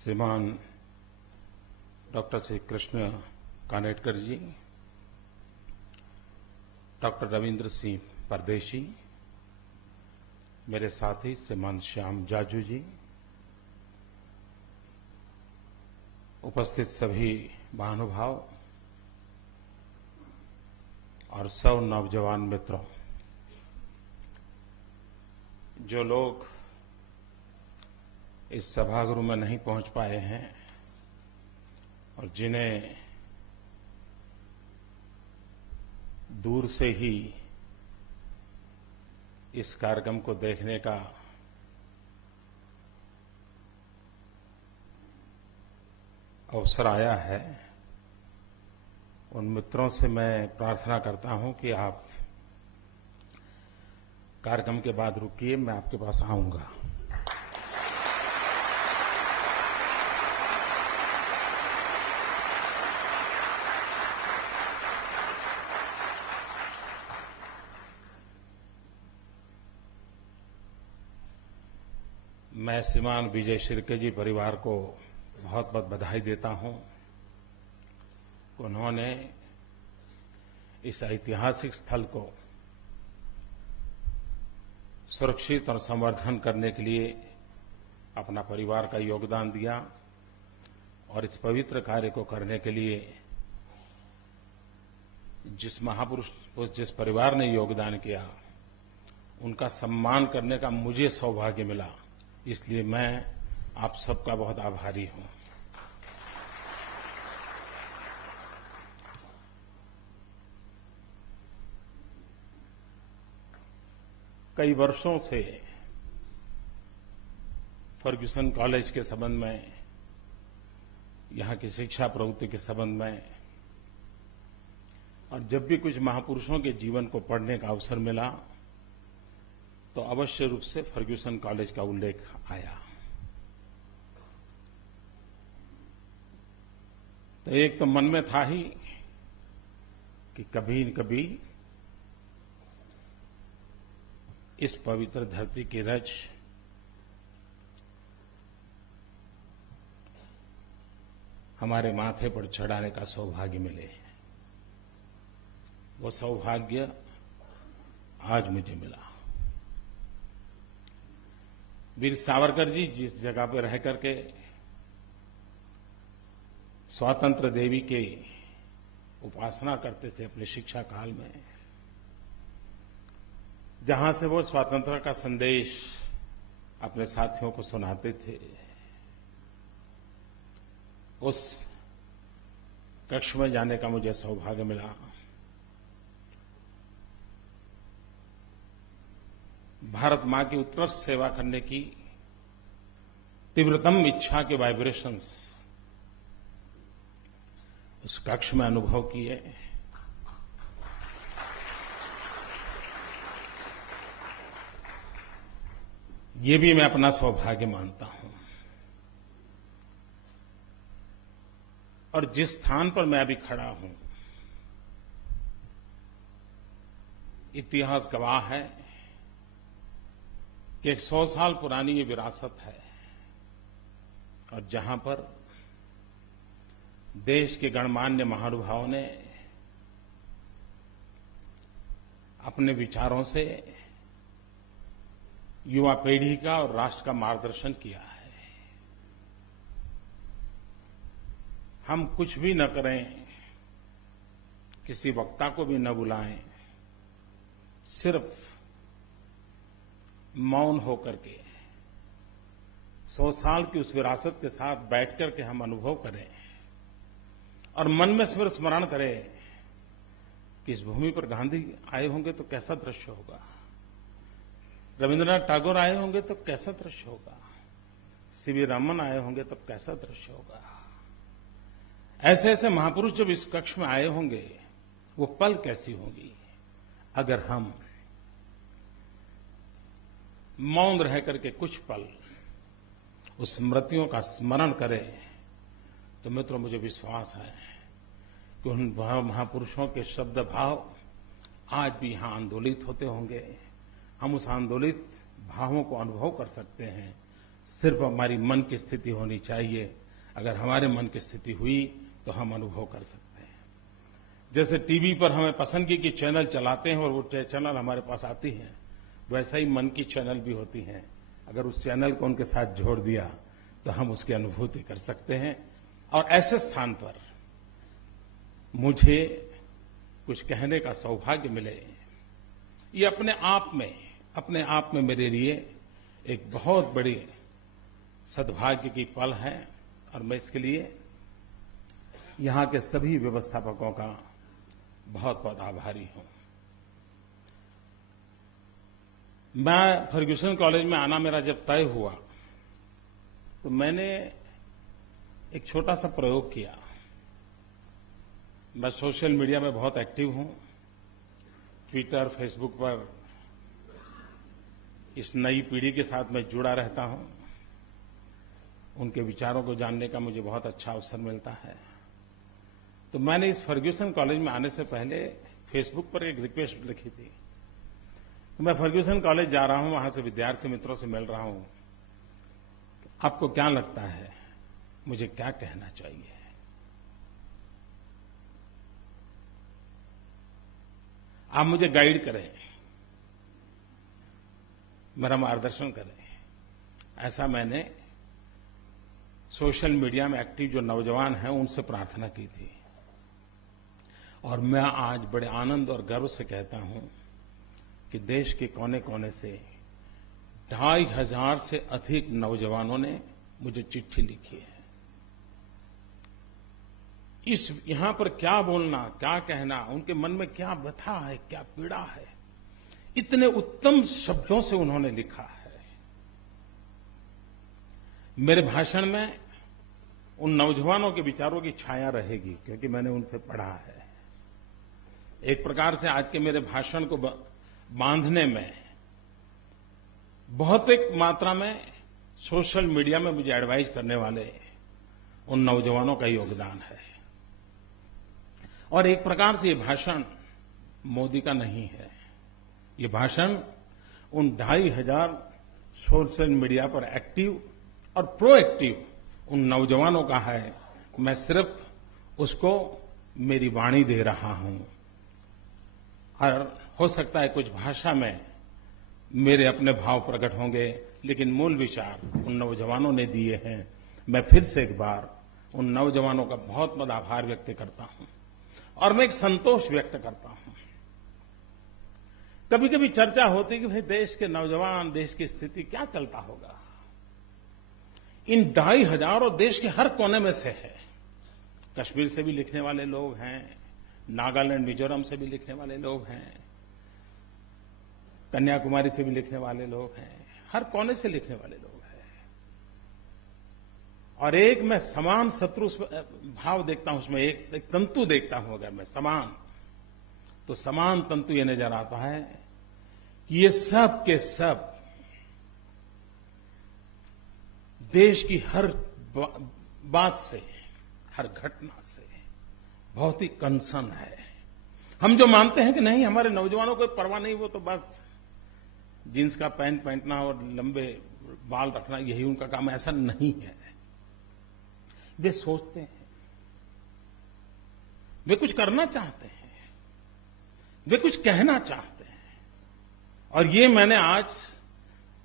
श्रीमान डॉक्टर श्री कृष्ण कानेटकर जी, डॉक्टर रविंद्र सिंह परदेशी, मेरे साथी श्रीमान श्याम जाजू जी, उपस्थित सभी महानुभाव और सब नौजवान मित्रों, जो लोग इस सभागृह में नहीं पहुंच पाए हैं और जिन्हें दूर से ही इस कार्यक्रम को देखने का अवसर आया है, उन मित्रों से मैं प्रार्थना करता हूं कि आप कार्यक्रम के बाद रुकिए, मैं आपके पास आऊंगा। मैं श्रीमान विजय शिर्के जी परिवार को बहुत बहुत बधाई देता हूं। उन्होंने इस ऐतिहासिक स्थल को सुरक्षित और संवर्धन करने के लिए अपना परिवार का योगदान दिया और इस पवित्र कार्य को करने के लिए जिस महापुरुष, जिस परिवार ने योगदान किया, उनका सम्मान करने का मुझे सौभाग्य मिला। इसलिए मैं आप सबका बहुत आभारी हूं। कई वर्षों से फर्ग्यूसन कॉलेज के संबंध में, यहां की शिक्षा प्रवृत्ति के संबंध में, और जब भी कुछ महापुरुषों के जीवन को पढ़ने का अवसर मिला तो अवश्य रूप से फर्ग्यूसन कॉलेज का उल्लेख आया। तो एक तो मन में था ही कि कभी न कभी इस पवित्र धरती की रज हमारे माथे पर चढ़ाने का सौभाग्य मिले। वो सौभाग्य आज मुझे मिला। वीर सावरकर जी जिस जगह पर रह करके स्वतंत्र देवी के उपासना करते थे अपने शिक्षा काल में, जहां से वो स्वतंत्रता का संदेश अपने साथियों को सुनाते थे, उस कक्ष में जाने का मुझे सौभाग्य मिला। भारत मां की उत्कृष्ट सेवा करने की तीव्रतम इच्छा के वाइब्रेशंस उस कक्ष में अनुभव किए। ये भी मैं अपना सौभाग्य मानता हूं। और जिस स्थान पर मैं अभी खड़ा हूं, इतिहास गवाह है कि 100 साल पुरानी ये विरासत है, और जहां पर देश के गणमान्य महानुभावों ने अपने विचारों से युवा पीढ़ी का और राष्ट्र का मार्गदर्शन किया है। हम कुछ भी न करें, किसी वक्ता को भी न बुलाएं, सिर्फ मौन होकर के 100 साल की उस विरासत के साथ बैठ करके हम अनुभव करें और मन में स्मरण करें कि इस भूमि पर गांधी आए होंगे तो कैसा दृश्य होगा, रविंद्रनाथ टैगोर आए होंगे तो कैसा दृश्य होगा, सीवी रमन आए होंगे तो कैसा दृश्य होगा। ऐसे ऐसे महापुरुष जब इस कक्ष में आए होंगे, वो पल कैसी होंगी। अगर हम मौन रह करके कुछ पल उस स्मृतियों का स्मरण करें, तो मित्रों मुझे विश्वास है कि उन महापुरुषों के शब्द भाव आज भी यहां आंदोलित होते होंगे। हम उस आंदोलित भावों को अनुभव कर सकते हैं, सिर्फ हमारी मन की स्थिति होनी चाहिए। अगर हमारे मन की स्थिति हुई तो हम अनुभव कर सकते हैं। जैसे टीवी पर हमें पसंदगी की चैनल चलाते हैं और वो चैनल हमारे पास आती हैं, वैसा ही मन की चैनल भी होती हैं। अगर उस चैनल को उनके साथ जोड़ दिया तो हम उसकी अनुभूति कर सकते हैं। और ऐसे स्थान पर मुझे कुछ कहने का सौभाग्य मिले, ये अपने आप में मेरे लिए एक बहुत बड़ी सद्भाग्य की पल है। और मैं इसके लिए यहां के सभी व्यवस्थापकों का बहुत बहुत आभारी हूं। मैं फर्ग्यूसन कॉलेज में आना मेरा जब तय हुआ तो मैंने एक छोटा सा प्रयोग किया। मैं सोशल मीडिया में बहुत एक्टिव हूं, ट्विटर, फेसबुक पर इस नई पीढ़ी के साथ मैं जुड़ा रहता हूं। उनके विचारों को जानने का मुझे बहुत अच्छा अवसर मिलता है। तो मैंने इस फर्ग्यूसन कॉलेज में आने से पहले फेसबुक पर एक रिक्वेस्ट लिखी थी। तो मैं फर्ग्यूसन कॉलेज जा रहा हूं, वहां से विद्यार्थी मित्रों से मिल रहा हूं, आपको क्या लगता है मुझे क्या कहना चाहिए? आप मुझे गाइड करें, मेरा मार्गदर्शन करें। ऐसा मैंने सोशल मीडिया में एक्टिव जो नौजवान हैं उनसे प्रार्थना की थी। और मैं आज बड़े आनंद और गर्व से कहता हूं कि देश के कोने कोने से 2,500 से अधिक नौजवानों ने मुझे चिट्ठी लिखी है। यहां पर क्या बोलना, क्या कहना, उनके मन में क्या व्यथा है, क्या पीड़ा है, इतने उत्तम शब्दों से उन्होंने लिखा है। मेरे भाषण में उन नौजवानों के विचारों की छाया रहेगी, क्योंकि मैंने उनसे पढ़ा है। एक प्रकार से आज के मेरे भाषण को बांधने में बहुत एक मात्रा में सोशल मीडिया में मुझे एडवाइस करने वाले उन नौजवानों का योगदान है। और एक प्रकार से ये भाषण मोदी का नहीं है, ये भाषण उन 2,500 सोशल मीडिया पर एक्टिव और प्रोएक्टिव उन नौजवानों का है। मैं सिर्फ उसको मेरी वाणी दे रहा हूं। और हो सकता है कुछ भाषा में मेरे अपने भाव प्रकट होंगे, लेकिन मूल विचार उन नौजवानों ने दिए हैं। मैं फिर से एक बार उन नौजवानों का बहुत बहुत आभार व्यक्त करता हूं। और मैं एक संतोष व्यक्त करता हूं। कभी कभी चर्चा होती कि भाई देश के नौजवान, देश की स्थिति क्या चलता होगा। इन 2,500 और देश के हर कोने में से है। कश्मीर से भी लिखने वाले लोग हैं, नागालैंड, मिजोरम से भी लिखने वाले लोग हैं, कन्याकुमारी से भी लिखने वाले लोग हैं, हर कोने से लिखने वाले लोग हैं। और एक मैं समान शत्रु भाव देखता हूं, उसमें एक तंतु देखता हूं। अगर मैं समान, तो समान तंतु ये नजर आता है कि ये सब के सब देश की हर बात से, हर घटना से बहुत ही कंसर्न है। हम जो मानते हैं कि नहीं, हमारे नौजवानों को परवाह नहीं, वो तो बस जींस का पैंट पहनना और लंबे बाल रखना यही उनका काम, ऐसा नहीं है। वे सोचते हैं, वे कुछ करना चाहते हैं, वे कुछ कहना चाहते हैं। और ये मैंने आज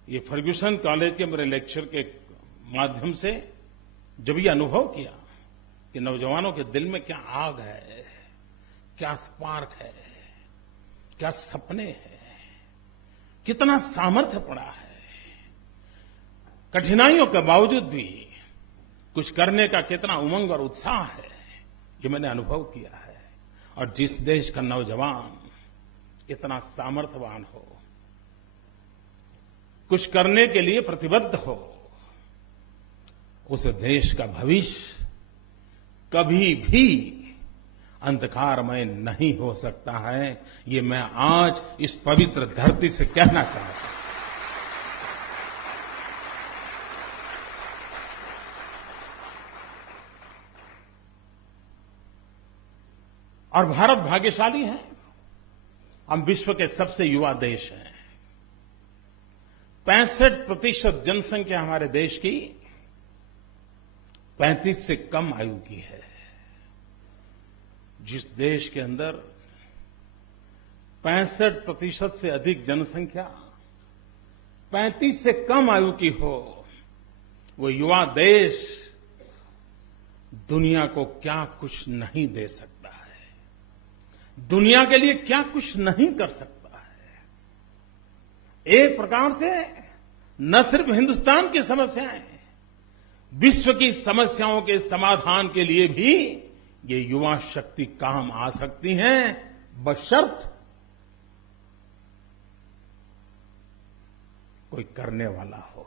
ये फर्ग्यूसन कॉलेज के मेरे लेक्चर के माध्यम से जब ये अनुभव किया कि नौजवानों के दिल में क्या आग है, क्या स्पार्क है, क्या सपने हैं, कितना सामर्थ्य पड़ा है, कठिनाइयों के बावजूद भी कुछ करने का कितना उमंग और उत्साह है, ये मैंने अनुभव किया है। और जिस देश का नौजवान इतना सामर्थ्यवान हो, कुछ करने के लिए प्रतिबद्ध हो, उस देश का भविष्य कभी भी अंधकारमय नहीं हो सकता है। ये मैं आज इस पवित्र धरती से कहना चाहता हूं। और भारत भाग्यशाली है, हम विश्व के सबसे युवा देश हैं। 65% जनसंख्या हमारे देश की 35 से कम आयु की है। जिस देश के अंदर 65% से अधिक जनसंख्या 35 से कम आयु की हो, वो युवा देश दुनिया को क्या कुछ नहीं दे सकता है, दुनिया के लिए क्या कुछ नहीं कर सकता है। एक प्रकार से न सिर्फ हिंदुस्तान की समस्याएं, विश्व की समस्याओं के समाधान के लिए भी ये युवा शक्ति काम आ सकती है, बशर्त कोई करने वाला हो,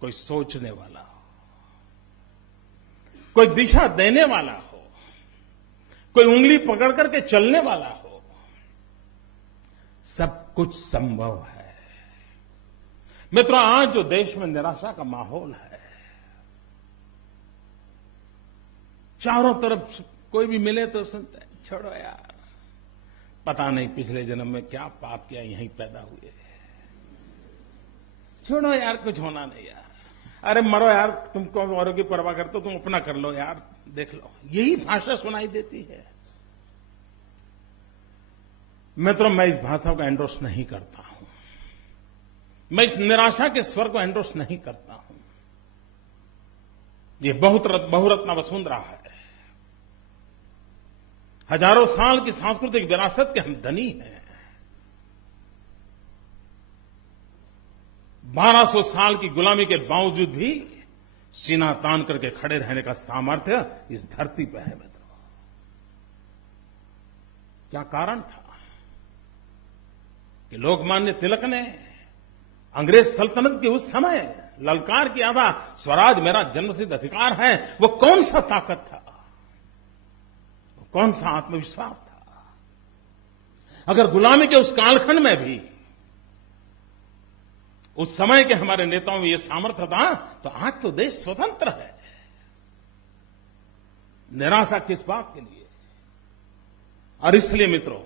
कोई सोचने वाला हो, कोई दिशा देने वाला हो, कोई उंगली पकड़ करके चलने वाला हो। सब कुछ संभव है। मित्रों, आज जो देश में निराशा का माहौल है, चारों तरफ कोई भी मिले तो सुनते हैं, छोड़ो यार, पता नहीं पिछले जन्म में क्या पाप किया, यहीं पैदा हुए, छोड़ो यार, कुछ होना नहीं यार, अरे मरो यार, तुमको औरों की परवाह करते हो, तुम अपना कर लो यार, देख लो, यही भाषा सुनाई देती है। मित्रों, मैं इस भाषा को एंडोर्स नहीं करता हूं, मैं इस निराशा के स्वर को एंडोर्स नहीं करता हूं। ये बहुरत्ना वसुंधरा है, हजारों साल की सांस्कृतिक विरासत के हम धनी हैं। 1200 साल की गुलामी के बावजूद भी सीना तान करके खड़े रहने का सामर्थ्य इस धरती पर है। मित्रों, क्या कारण था कि लोकमान्य तिलक ने अंग्रेज सल्तनत के उस समय ललकार किया था, स्वराज मेरा जन्मसिद्ध अधिकार है। वो कौन सा ताकत था, वो कौन सा आत्मविश्वास था? अगर गुलामी के उस कालखंड में भी उस समय के हमारे नेताओं में ये सामर्थ्य था, तो आज तो देश स्वतंत्र है। निराशा किस बात के लिए? और इसलिए मित्रों,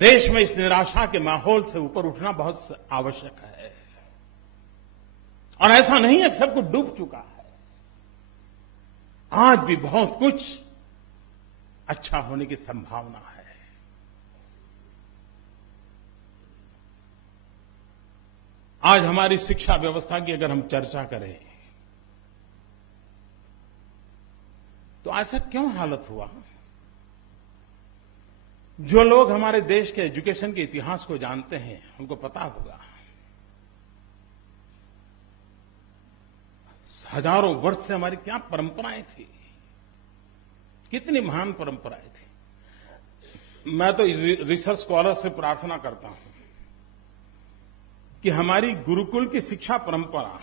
देश में इस निराशा के माहौल से ऊपर उठना बहुत आवश्यक है। और ऐसा नहीं है कि सब कुछ डूब चुका है, आज भी बहुत कुछ अच्छा होने की संभावना है। आज हमारी शिक्षा व्यवस्था की अगर हम चर्चा करें तो ऐसा क्यों हालत हुआ? जो लोग हमारे देश के एजुकेशन के इतिहास को जानते हैं उनको पता होगा, हजारों वर्ष से हमारी क्या परंपराएं थी, कितनी महान परंपराएं थी। मैं तो इस रिसर्च स्कॉलर से प्रार्थना करता हूं कि हमारी गुरुकुल की शिक्षा परंपरा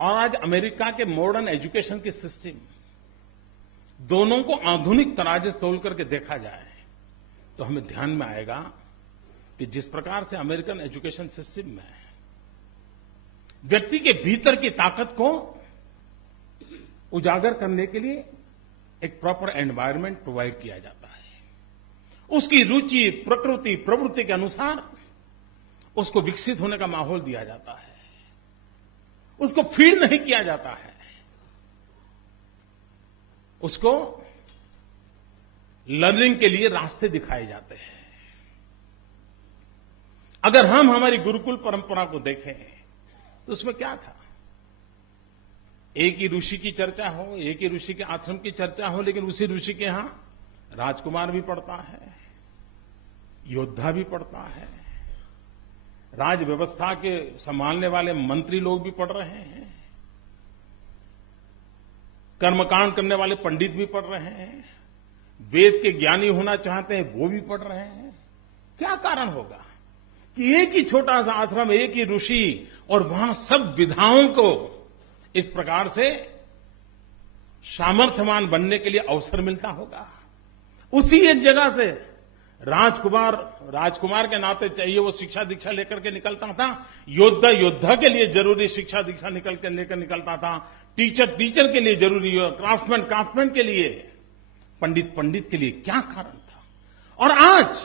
और आज अमेरिका के मॉडर्न एजुकेशन की सिस्टम, दोनों को आधुनिक तराजू से तोल करके देखा जाए तो हमें ध्यान में आएगा कि जिस प्रकार से अमेरिकन एजुकेशन सिस्टम में व्यक्ति के भीतर की ताकत को उजागर करने के लिए एक प्रॉपर एनवायरनमेंट प्रोवाइड किया जाता है, उसकी रुचि, प्रकृति, प्रवृत्ति के अनुसार उसको विकसित होने का माहौल दिया जाता है, उसको फीड नहीं किया जाता है, उसको लर्निंग के लिए रास्ते दिखाए जाते हैं। अगर हम हमारी गुरुकुल परंपरा को देखें तो उसमें क्या था? एक ही ऋषि की चर्चा हो, एक ही ऋषि के आश्रम की चर्चा हो, लेकिन उसी ऋषि के यहां राजकुमार भी पढ़ता है, योद्धा भी पढ़ता है, राज व्यवस्था के संभालने वाले मंत्री लोग भी पढ़ रहे हैं, कर्मकांड करने वाले पंडित भी पढ़ रहे हैं, वेद के ज्ञानी होना चाहते हैं वो भी पढ़ रहे हैं। क्या कारण होगा कि एक ही छोटा सा आश्रम, एक ही ऋषि, और वहां सब विधाओं को इस प्रकार से सामर्थ्यवान बनने के लिए अवसर मिलता होगा? उसी एक जगह से राजकुमार के नाते चाहिए वो शिक्षा दीक्षा लेकर के निकलता था, योद्धा के लिए जरूरी शिक्षा दीक्षा लेकर निकलता था, टीचर के लिए जरूरी, क्राफ्टमैन के लिए, पंडित के लिए। क्या कारण था? और आज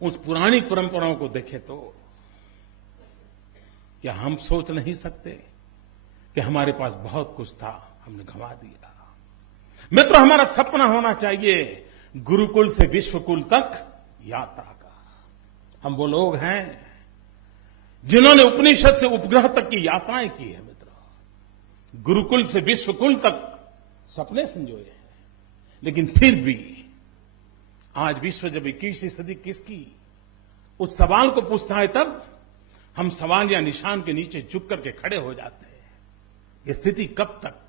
उस पुरानी परंपराओं को देखें तो क्या हम सोच नहीं सकते कि हमारे पास बहुत कुछ था, हमने गंवा दिया। मित्रों, हमारा सपना होना चाहिए गुरुकुल से विश्वकुल तक यात्रा का। हम वो लोग हैं जिन्होंने उपनिषद से उपग्रह तक की यात्राएं की है। मित्रों, गुरुकुल से विश्वकुल तक सपने संजोए हैं, लेकिन फिर भी आज विश्व जब 21वीं सदी किसकी उस सवाल को पूछता है, तब हम सवाल या निशान के नीचे झुक करके खड़े हो जाते हैं। ये स्थिति कब तक?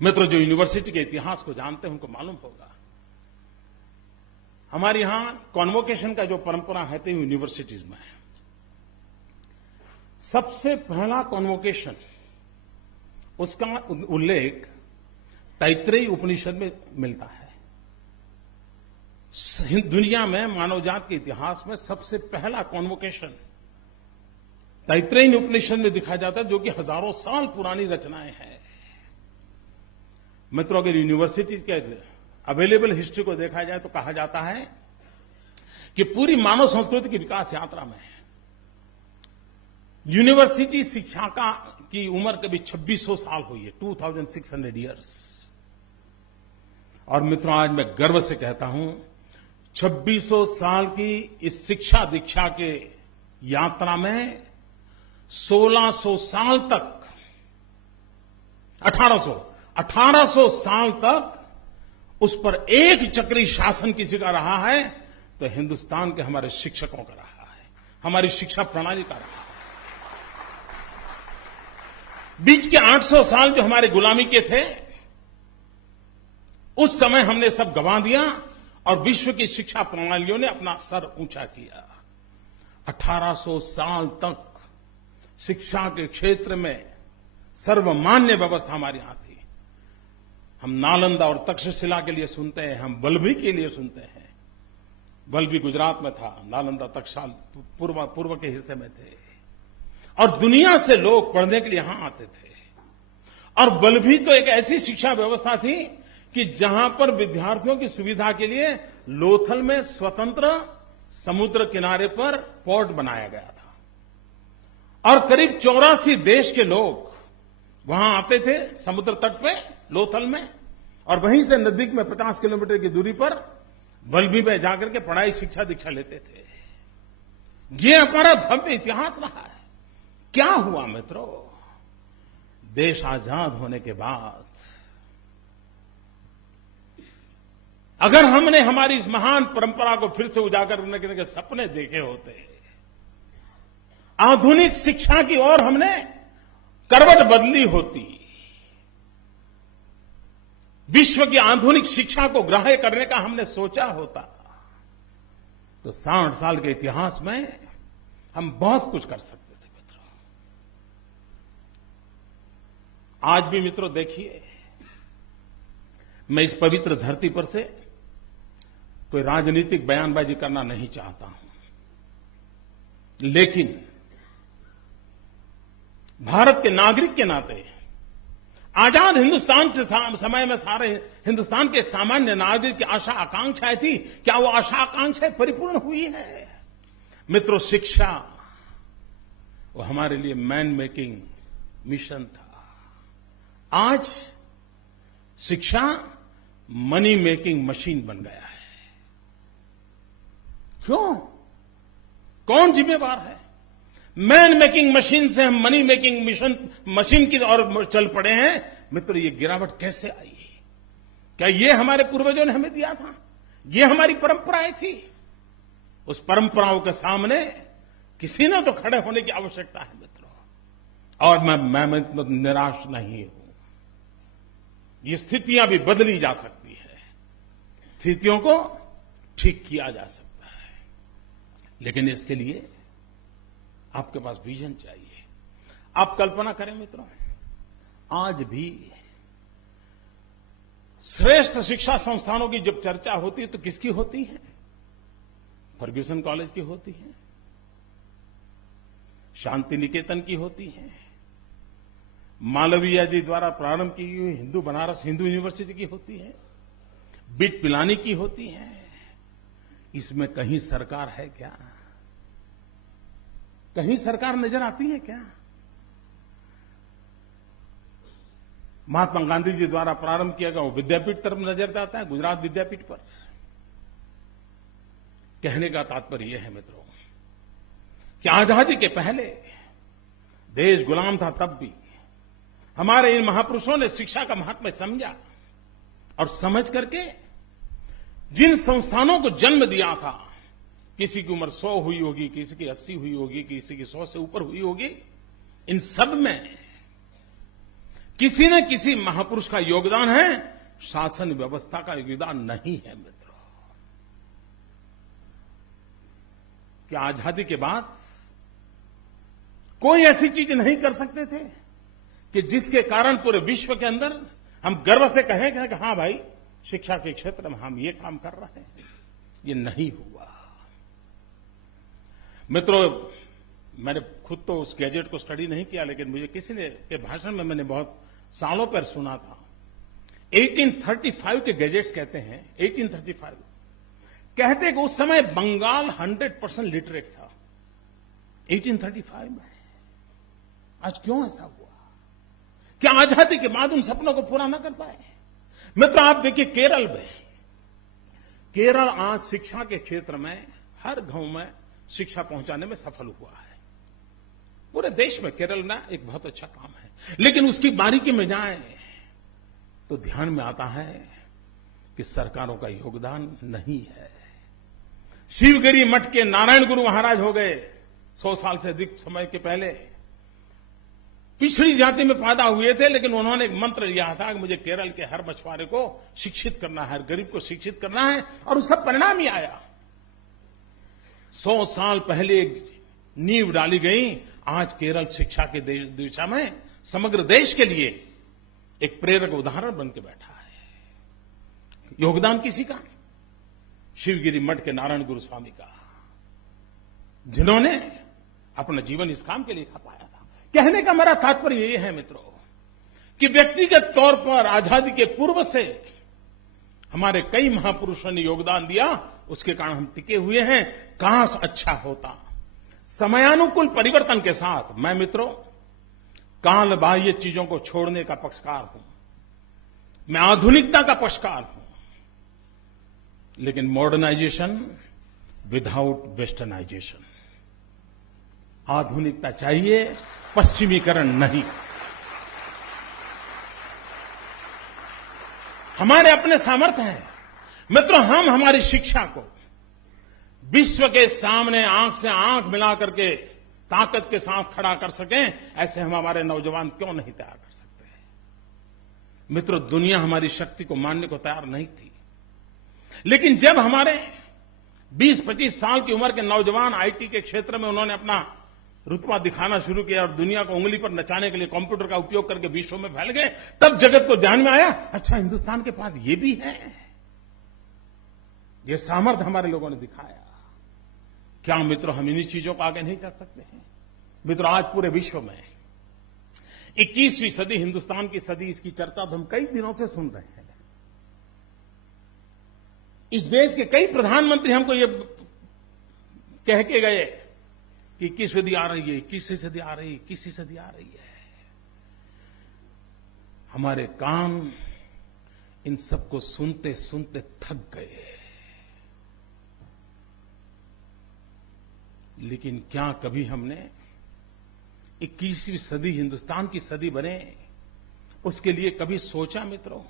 मित्रों, जो यूनिवर्सिटी के इतिहास को जानते हैं उनको मालूम होगा, हमारे यहां कॉन्वोकेशन का जो परंपरा है तो यूनिवर्सिटीज में सबसे पहला कॉन्वोकेशन, उसका उल्लेख तैत्रेयी उपनिषद में मिलता है। दुनिया में मानवजात के इतिहास में सबसे पहला कॉन्वोकेशन तैत्रेयी उपनिषद में दिखाया जाता है, जो कि हजारों साल पुरानी रचनाएं हैं। मित्रों, अगर यूनिवर्सिटी के अवेलेबल हिस्ट्री को देखा जाए तो कहा जाता है कि पूरी मानव संस्कृति की विकास यात्रा में यूनिवर्सिटी शिक्षा की उम्र कभी 2600 साल हुई है, 2600 ईयर्स। और मित्रों, आज मैं गर्व से कहता हूं 2600 साल की इस शिक्षा दीक्षा के यात्रा में 1600 साल तक 1800 साल तक उस पर एक चक्री शासन किसी का रहा है तो हिंदुस्तान के हमारे शिक्षकों का रहा है, हमारी शिक्षा प्रणाली का रहा है। बीच के 800 साल जो हमारे गुलामी के थे, उस समय हमने सब गंवा दिया और विश्व की शिक्षा प्रणालियों ने अपना सर ऊंचा किया। 1800 साल तक शिक्षा के क्षेत्र में सर्वमान्य व्यवस्था हमारे यहां थी। हम नालंदा और तक्षशिला के लिए सुनते हैं, हम वल्लभी के लिए सुनते हैं। वल्लभी गुजरात में था, नालंदा तक्षशिला पूर्व के हिस्से में थे, और दुनिया से लोग पढ़ने के लिए यहां आते थे। और वल्लभी तो एक ऐसी शिक्षा व्यवस्था थी कि जहां पर विद्यार्थियों की सुविधा के लिए लोथल में स्वतंत्र समुद्र किनारे पर पोर्ट बनाया गया था, और करीब 84 देश के लोग वहां आते थे समुद्र तट पे लोथल में, और वहीं से नजदीक में 50 किलोमीटर की दूरी पर वल्लभी में जाकर के पढ़ाई शिक्षा दीक्षा लेते थे। ये हमारा भव्य इतिहास रहा है। क्या हुआ मित्रों, देश आजाद होने के बाद अगर हमने हमारी इस महान परंपरा को फिर से उजागर करने के सपने देखे होते, आधुनिक शिक्षा की ओर हमने करवट बदली होती, विश्व की आधुनिक शिक्षा को ग्राह्य करने का हमने सोचा होता, तो 60 साल के इतिहास में हम बहुत कुछ कर सकते थे। मित्रों, आज भी मित्रों देखिए, मैं इस पवित्र धरती पर से कोई राजनीतिक बयानबाजी करना नहीं चाहता हूं, लेकिन भारत के नागरिक के नाते आजाद हिंदुस्तान के समय में सारे हिंदुस्तान के सामान्य नागरिक की आशा आकांक्षाएं थी, क्या वो आशा आकांक्षाएं परिपूर्ण हुई है? मित्रों, शिक्षा वो हमारे लिए मैन मेकिंग मिशन था। आज शिक्षा मनी मेकिंग मशीन बन गया है। क्यों? कौन जिम्मेवार है? मैन मेकिंग मशीन से हम मनी मेकिंग मशीन की ओर चल पड़े हैं। मित्रों, ये गिरावट कैसे आई? क्या ये हमारे पूर्वजों ने हमें दिया था? ये हमारी परंपराएं थी? उस परंपराओं के सामने किसी ने तो खड़े होने की आवश्यकता है मित्रों। और मैं निराश नहीं हूं। ये स्थितियां भी बदली जा सकती है, स्थितियों को ठीक किया जा सकता है, लेकिन इसके लिए आपके पास विजन चाहिए। आप कल्पना करें मित्रों, आज भी श्रेष्ठ शिक्षा संस्थानों की जब चर्चा होती है तो किसकी होती है? फर्ग्यूसन कॉलेज की होती है, शांति निकेतन की होती है, मालवीय जी द्वारा प्रारंभ की हुई हिंदू बनारस हिंदू यूनिवर्सिटी की होती है, बीट पिलाने की होती है। इसमें कहीं सरकार है क्या? कहीं सरकार नजर आती है क्या? महात्मा गांधी जी द्वारा प्रारंभ किया गया वो विद्यापीठ तरफ नजर आता है, गुजरात विद्यापीठ पर। कहने का तात्पर्य यह है मित्रों कि आजादी के पहले देश गुलाम था, तब भी हमारे इन महापुरुषों ने शिक्षा का महत्व समझा और समझ करके जिन संस्थानों को जन्म दिया था, किसी की उम्र 100 हुई होगी, किसी की 80 हुई होगी, किसी की 100 से ऊपर हुई होगी, इन सब में किसी न किसी महापुरुष का योगदान है, शासन व्यवस्था का योगदान नहीं है मित्रों। कि आजादी के बाद कोई ऐसी चीज नहीं कर सकते थे कि जिसके कारण पूरे विश्व के अंदर हम गर्व से कहें कि हां भाई, शिक्षा के क्षेत्र में हम ये काम कर रहे हैं। ये नहीं हुआ मित्रों। मैंने खुद तो उस गैजेट को स्टडी नहीं किया, लेकिन मुझे किसी ने के भाषण में मैंने बहुत सालों पर सुना था। 1835 के गैजेट्स कहते हैं, 1835 कहते कि उस समय बंगाल 100% लिटरेट था 1835 में। आज क्यों ऐसा हुआ? क्या आजादी के बाद उन सपनों को पूरा न कर पाए? मित्र, आप देखिए केरल में, केरल आज शिक्षा के क्षेत्र में हर गांव में शिक्षा पहुंचाने में सफल हुआ है। पूरे देश में केरल में एक बहुत अच्छा काम है, लेकिन उसकी बारीकी में जाएं तो ध्यान में आता है कि सरकारों का योगदान नहीं है। शिवगिरी मठ के नारायण गुरु महाराज हो गए 100 साल से अधिक समय के पहले। पिछड़ी जाति में पैदा हुए थे, लेकिन उन्होंने एक मंत्र लिया था कि मुझे केरल के हर मछुआरे को शिक्षित करना है, हर गरीब को शिक्षित करना है, और उसका परिणाम ही आया। 100 साल पहले एक नींव डाली गई, आज केरल शिक्षा के दिशा में समग्र देश के लिए एक प्रेरक उदाहरण बन के बैठा है। योगदान किसी का? शिवगिरी मठ के नारायण गुरु स्वामी का, जिन्होंने अपना जीवन इस काम के लिए खपाया था। कहने का मेरा तात्पर्य यह है मित्रों कि व्यक्तिगत तौर पर आजादी के पूर्व से हमारे कई महापुरुषों ने योगदान दिया, उसके कारण हम टिके हुए हैं। काश अच्छा होता। समयानुकूल परिवर्तन के साथ मैं मित्रों काल बाह्य चीजों को छोड़ने का पक्षकार हूं, मैं आधुनिकता का पक्षकार हूं, लेकिन मॉडर्नाइजेशन विदाउट वेस्टर्नाइजेशन। आधुनिकता चाहिए, पश्चिमीकरण नहीं। हमारे अपने सामर्थ्य हैं मित्रों, हम हमारी शिक्षा को विश्व के सामने आंख से आंख मिला करके ताकत के साथ खड़ा कर सकें, ऐसे हम हमारे नौजवान क्यों नहीं तैयार कर सकते? मित्रों, दुनिया हमारी शक्ति को मानने को तैयार नहीं थी, लेकिन जब हमारे 20-25 साल की उम्र के नौजवान आईटी के क्षेत्र में उन्होंने अपना रुतबा दिखाना शुरू किया और दुनिया को उंगली पर नचाने के लिए कंप्यूटर का उपयोग करके विश्व में फैल गए, तब जगत को ध्यान में आया, अच्छा हिंदुस्तान के पास ये भी है। ये सामर्थ्य हमारे लोगों ने दिखाया। क्या मित्रों हम इन्हीं चीजों को आगे नहीं चल सकते हैं? मित्रों, आज पूरे विश्व में 21वीं सदी हिंदुस्तान की सदी, इसकी चर्चा तो हम कई दिनों से सुन रहे हैं। इस देश के कई प्रधानमंत्री हमको ये कह के गए कि 21वीं सदी आ रही है, 21वीं सदी आ रही है, 21वीं सदी आ रही है। हमारे कान इन सबको सुनते सुनते थक गए। लेकिन क्या कभी हमने 21वीं सदी हिंदुस्तान की सदी बने, उसके लिए कभी सोचा मित्रों?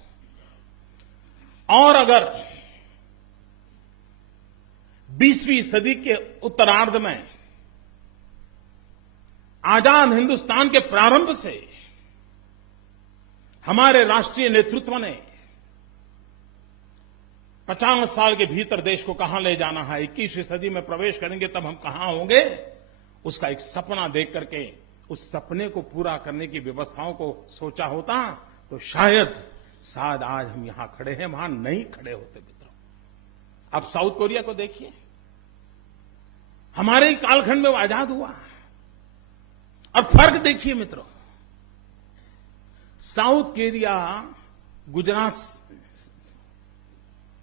और अगर 20वीं सदी के उत्तरार्ध में आजाद हिंदुस्तान के प्रारंभ से हमारे राष्ट्रीय नेतृत्व ने 50 साल के भीतर देश को कहां ले जाना है, 21वीं सदी में प्रवेश करेंगे तब हम कहां होंगे, उसका एक सपना देख करके उस सपने को पूरा करने की व्यवस्थाओं को सोचा होता तो शायद आज हम यहां खड़े हैं, वहां नहीं खड़े होते मित्रों। आप साउथ कोरिया को देखिए, हमारे ही कालखंड में वो आजाद हुआ, और फर्क देखिए मित्रों। साउथ कोरिया गुजरात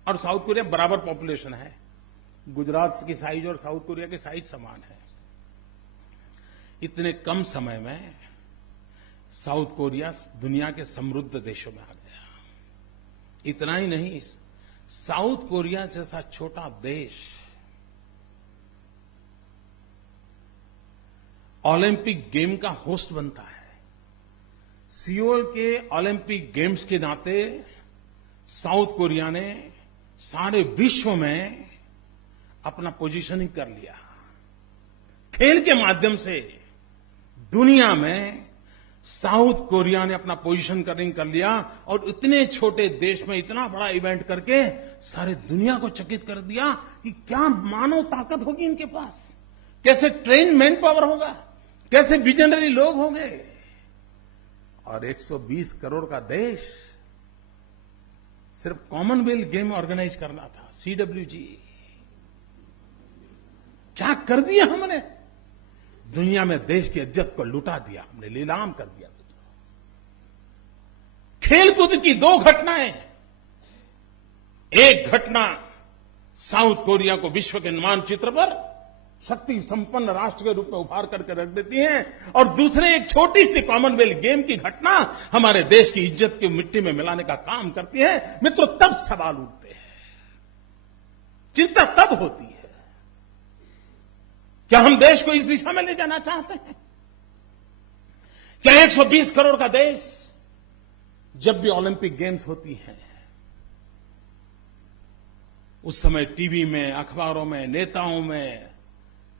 और साउथ कोरिया बराबर पॉपुलेशन है। गुजरात की साइज और साउथ कोरिया की साइज समान है। इतने कम समय में साउथ कोरिया दुनिया के समृद्ध देशों में आ गया। इतना ही नहीं, साउथ कोरिया जैसा छोटा देश ओलंपिक गेम का होस्ट बनता है। सियोल के ओलंपिक गेम्स के नाते साउथ कोरिया ने सारे विश्व में अपना पोजीशनिंग कर लिया। खेल के माध्यम से दुनिया में साउथ कोरिया ने अपना पोजीशनिंग कर लिया और इतने छोटे देश में इतना बड़ा इवेंट करके सारे दुनिया को चकित कर दिया कि क्या मानव ताकत होगी इनके पास, कैसे ट्रेन मैन पावर होगा, कैसे विजनरी लोग होंगे। और 120 करोड़ का देश सिर्फ कॉमनवेल्थ गेम ऑर्गेनाइज करना था, CWG। क्या कर दिया हमने, दुनिया में देश की इज्जत को लुटा दिया, हमने नीलाम कर दिया। खेलकूद की 2 घटनाएं, एक घटना साउथ कोरिया को विश्व के मानचित्र पर शक्ति संपन्न राष्ट्र के रूप में उभार करके रख देती है, और दूसरे एक छोटी सी कॉमनवेल्थ गेम की घटना हमारे देश की इज्जत की मिट्टी में मिलाने का काम करती है। मित्रों, तब सवाल उठते हैं, चिंता तब होती है, क्या हम देश को इस दिशा में ले जाना चाहते हैं? क्या 120 करोड़ का देश जब भी ओलंपिक गेम्स होती हैं, उस समय टीवी में, अखबारों में, नेताओं में,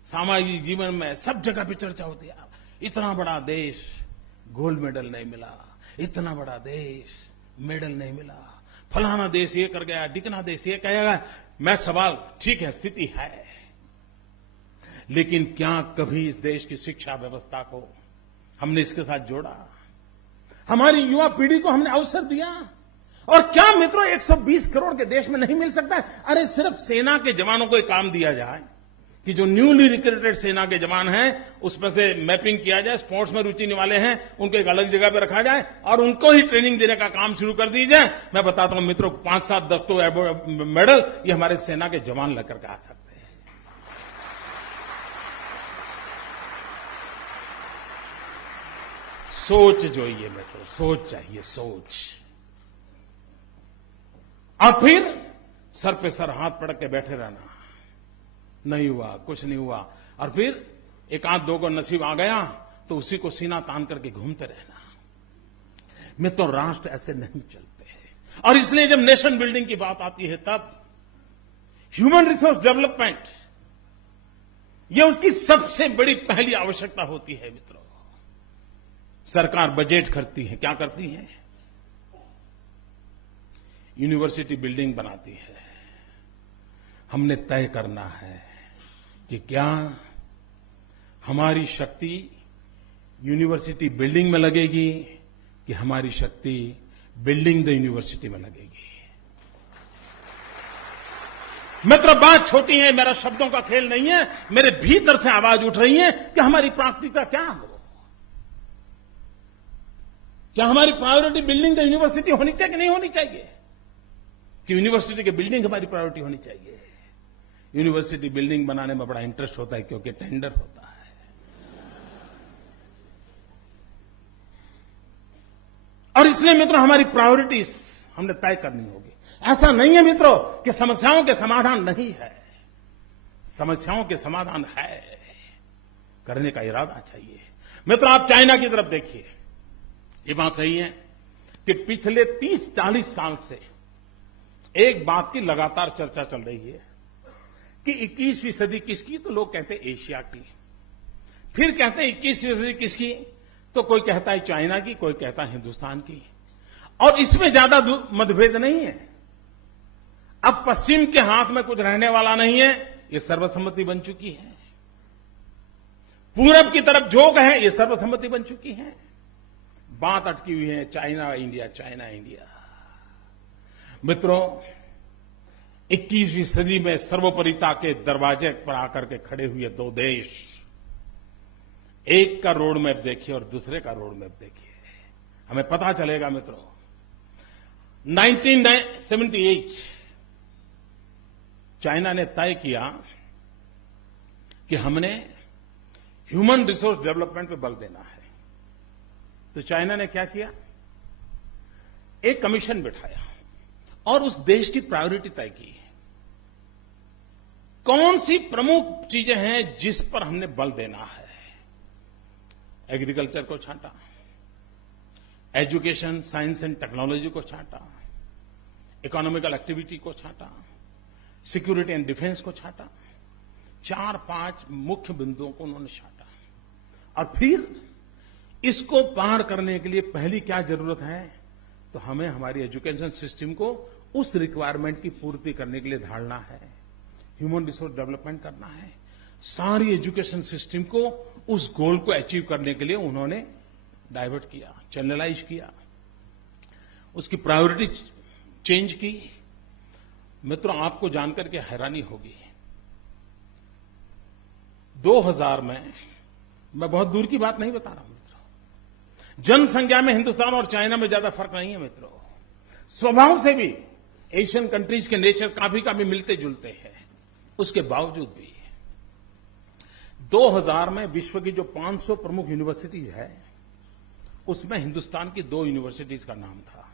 सामाजिक जीवन में सब जगह पे चर्चा होती है, इतना बड़ा देश गोल्ड मेडल नहीं मिला, इतना बड़ा देश मेडल नहीं मिला, फलाना देश ये कर गया, ढिकना देश ये कहेगा। मैं सवाल, ठीक है स्थिति है, लेकिन क्या कभी इस देश की शिक्षा व्यवस्था को हमने इसके साथ जोड़ा? हमारी युवा पीढ़ी को हमने अवसर दिया? और क्या मित्रों 120 करोड़ के देश में नहीं मिल सकता? अरे सिर्फ सेना के जवानों को एक काम दिया जाए कि जो न्यूली रिक्रूटेड सेना के जवान हैं उसमें से मैपिंग किया जाए, स्पोर्ट्स में रुचि वाले हैं उनको एक अलग जगह पर रखा जाए और उनको ही ट्रेनिंग देने का काम शुरू कर दीजिए। मैं बताता हूं मित्रों, 5, 7, 10 तो मेडल ये हमारे सेना के जवान लेकर के आ सकते हैं। सोच जो ये मित्रों, सोच चाहिए, सोच। और फिर सर पे सर हाथ पटक के बैठे रहना, नहीं हुआ, कुछ नहीं हुआ, और फिर एक आध दो को नसीब आ गया तो उसी को सीना तान करके घूमते रहना। मित्रों, राष्ट्र ऐसे नहीं चलते हैं। और इसलिए जब नेशन बिल्डिंग की बात आती है तब ह्यूमन रिसोर्स डेवलपमेंट ये उसकी सबसे बड़ी पहली आवश्यकता होती है। मित्रों, सरकार बजट करती है, क्या करती है? यूनिवर्सिटी बिल्डिंग बनाती है। हमने तय करना है कि क्या हमारी शक्ति यूनिवर्सिटी बिल्डिंग में लगेगी कि हमारी शक्ति बिल्डिंग द यूनिवर्सिटी में लगेगी। मित्रों, बात छोटी है, मेरा शब्दों का खेल नहीं है, मेरे भीतर से आवाज उठ रही है कि हमारी प्राथमिकता क्या हो। क्या हमारी प्रायोरिटी बिल्डिंग द यूनिवर्सिटी होनी चाहिए कि नहीं होनी चाहिए? कि यूनिवर्सिटी की बिल्डिंग हमारी प्रायोरिटी होनी चाहिए। यूनिवर्सिटी बिल्डिंग बनाने में बड़ा इंटरेस्ट होता है क्योंकि टेंडर होता है। और इसलिए मित्रों हमारी प्रायोरिटीज हमने तय करनी होगी। ऐसा नहीं है मित्रों कि समस्याओं के समाधान नहीं है, समस्याओं के समाधान है, करने का इरादा चाहिए। मित्रों, आप चाइना की तरफ देखिए, ये बात सही है कि पिछले 30-40 साल से एक बात की लगातार चर्चा चल रही है कि 21वीं सदी किसकी? तो लोग कहते हैं एशिया की, फिर कहते हैं 21वीं सदी किसकी? तो कोई कहता है चाइना की, कोई कहता है हिंदुस्तान की। और इसमें ज्यादा मतभेद नहीं है। अब पश्चिम के हाथ में कुछ रहने वाला नहीं है, ये सर्वसम्मति बन चुकी है। पूरब की तरफ झोंक है, ये सर्वसम्मति बन चुकी है। बात अटकी हुई है चाइना इंडिया, चाइना इंडिया। मित्रों, 21वीं सदी में सर्वोपरिता के दरवाजे पर आकर के खड़े हुए 2 देश, एक का रोड मैप देखिए और दूसरे का रोड मैप देखिए, हमें पता चलेगा। मित्रों, 1978 चाइना ने तय किया कि हमने ह्यूमन रिसोर्स डेवलपमेंट पे बल देना है। तो चाइना ने क्या किया, एक कमीशन बिठाया और उस देश की प्रायोरिटी तय की। कौन सी प्रमुख चीजें हैं जिस पर हमने बल देना है। एग्रीकल्चर को छांटा, एजुकेशन, साइंस एंड टेक्नोलॉजी को छांटा, इकोनॉमिकल एक्टिविटी को छांटा, सिक्योरिटी एंड डिफेंस को छांटा। 4-5 मुख्य बिंदुओं को उन्होंने छांटा। और फिर इसको पार करने के लिए पहली क्या जरूरत है, तो हमें हमारी एजुकेशन सिस्टम को उस रिक्वायरमेंट की पूर्ति करने के लिए ढालना है, ह्यूमन रिसोर्स डेवलपमेंट करना है। सारी एजुकेशन सिस्टम को उस गोल को अचीव करने के लिए उन्होंने डाइवर्ट किया, चैनलाइज किया, उसकी प्रायोरिटी चेंज की। मित्रों, आपको जानकर के हैरानी होगी, 2000 में, मैं बहुत दूर की बात नहीं बता रहा हूं मित्रों, जनसंख्या में हिंदुस्तान और चाइना में ज्यादा फर्क नहीं है मित्रों। स्वभाव से भी एशियन कंट्रीज के नेचर काफी मिलते जुलते हैं। उसके बावजूद भी 2000 में विश्व की जो 500 प्रमुख यूनिवर्सिटीज है, उसमें हिंदुस्तान की 2 यूनिवर्सिटीज का नाम था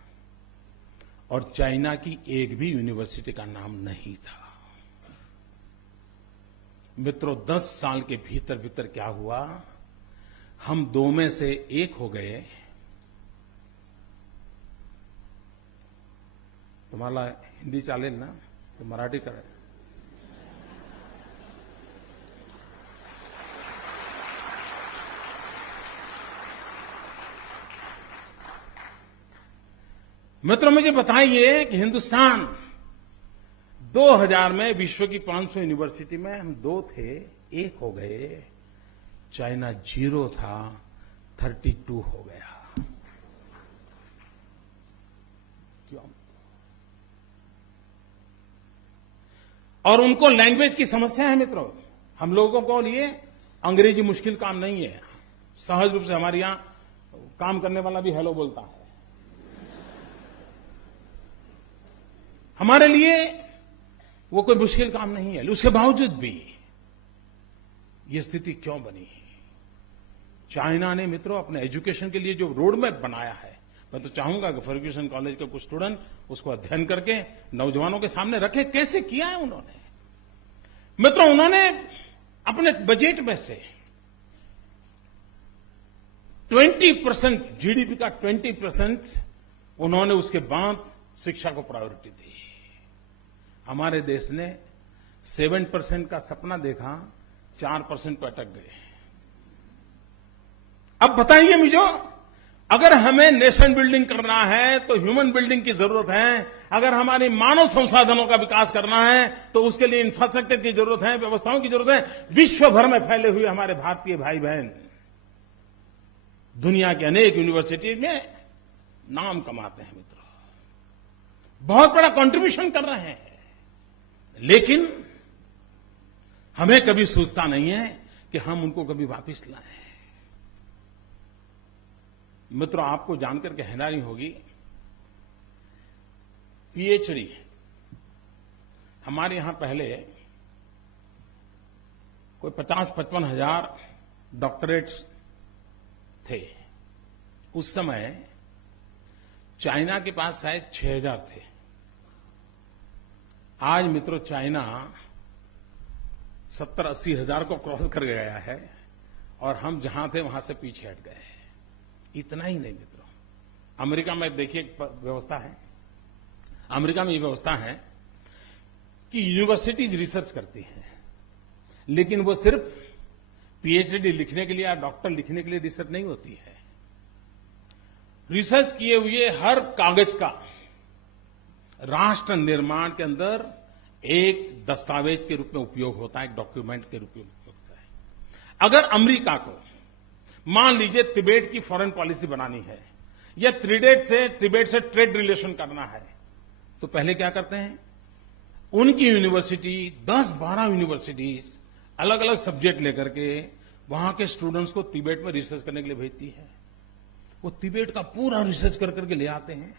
और चाइना की एक भी यूनिवर्सिटी का नाम नहीं था। मित्रों, 10 साल के भीतर भीतर क्या हुआ, हम 2 में से 1 हो गए। तुम्हाला हिंदी चालेल ना, तो मराठी करें। मित्रों, मुझे बताइए कि हिंदुस्तान 2000 में विश्व की 500 यूनिवर्सिटी में हम 2 थे, 1 हो गए। चाइना 0 था, 32 हो गया। क्यों? और उनको लैंग्वेज की समस्या है मित्रों। हम लोगों को लिए अंग्रेजी मुश्किल काम नहीं है। सहज रूप से हमारे यहां काम करने वाला भी हेलो बोलता है। हमारे लिए वो कोई मुश्किल काम नहीं है। उसके बावजूद भी ये स्थिति क्यों बनी? चाइना ने मित्रों अपने एजुकेशन के लिए जो रोड मैप बनाया है, मैं तो चाहूंगा कि फर्ग्यूसन कॉलेज के कुछ स्टूडेंट उसको अध्ययन करके नौजवानों के सामने रखे। कैसे किया है उन्होंने? मित्रों, उन्होंने अपने बजट में से 20% जीडीपी का 20% उन्होंने उसके बाद शिक्षा को प्रायोरिटी दी। हमारे देश ने 7% का सपना देखा, 4% पर अटक गए। अब बताइए मुझे, अगर हमें नेशन बिल्डिंग करना है तो ह्यूमन बिल्डिंग की जरूरत है। अगर हमारे मानव संसाधनों का विकास करना है तो उसके लिए इंफ्रास्ट्रक्चर की जरूरत है, व्यवस्थाओं की जरूरत है। विश्व भर में फैले हुए हमारे भारतीय भाई बहन दुनिया की अनेक यूनिवर्सिटी में नाम कमाते हैं मित्रों, बहुत बड़ा कंट्रीब्यूशन कर रहे हैं। लेकिन हमें कभी सोचता नहीं है कि हम उनको कभी वापस लाएं। मित्रों, आपको जानकर के हैरानी होगी, पीएचडी हमारे यहां पहले कोई 50-55 हजार डॉक्टरेट्स थे। उस समय चाइना के पास शायद 6000 थे। आज मित्रों चाइना 70-80 हजार को क्रॉस कर गया है और हम जहां थे वहां से पीछे हट गए। इतना ही नहीं मित्रों, अमेरिका में देखिए एक व्यवस्था है। अमेरिका में ये व्यवस्था है कि यूनिवर्सिटीज रिसर्च करती हैं, लेकिन वो सिर्फ पीएचडी लिखने के लिए या डॉक्टर लिखने के लिए रिसर्च नहीं होती है। रिसर्च किए हुए हर कागज का राष्ट्र निर्माण के अंदर एक दस्तावेज के रूप में उपयोग होता है, एक डॉक्यूमेंट के रूप में उपयोग होता है। अगर अमेरिका को मान लीजिए तिबेट की फॉरेन पॉलिसी बनानी है या तिबेट से ट्रेड रिलेशन करना है, तो पहले क्या करते हैं, उनकी यूनिवर्सिटी 10-12 यूनिवर्सिटीज अलग अलग सब्जेक्ट लेकर के वहां के स्टूडेंट्स को तिबेट में रिसर्च करने के लिए भेजती है। वो तिबेट का पूरा रिसर्च कर करके ले आते हैं।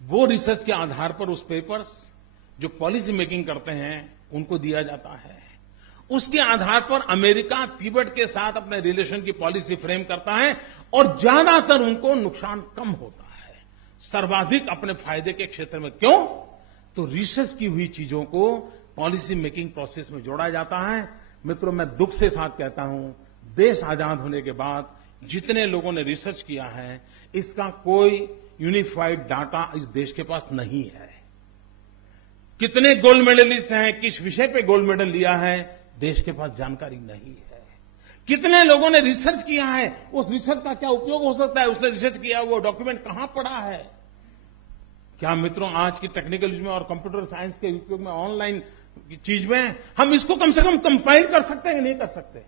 वो रिसर्च के आधार पर उस पेपर्स जो पॉलिसी मेकिंग करते हैं उनको दिया जाता है। उसके आधार पर अमेरिका तिब्बत के साथ अपने रिलेशन की पॉलिसी फ्रेम करता है और ज्यादातर उनको नुकसान कम होता है, सर्वाधिक अपने फायदे के क्षेत्र में। क्यों? तो रिसर्च की हुई चीजों को पॉलिसी मेकिंग प्रोसेस में जोड़ा जाता है। मित्रों, मैं दुख से साथ कहता हूं, देश आजाद होने के बाद जितने लोगों ने रिसर्च किया है, इसका कोई यूनिफाइड डाटा इस देश के पास नहीं है। कितने गोल्ड मेडलिस्ट हैं, किस विषय पे गोल्ड मेडल लिया है, देश के पास जानकारी नहीं है। कितने लोगों ने रिसर्च किया है, उस रिसर्च का क्या उपयोग हो सकता है, उसने रिसर्च किया वो डॉक्यूमेंट कहां पड़ा है। क्या मित्रों, आज की टेक्निकल युग में और कंप्यूटर साइंस के उपयोग में, ऑनलाइन चीज में हम इसको कम से कम कंपाइल कर सकते हैं कि नहीं कर सकते?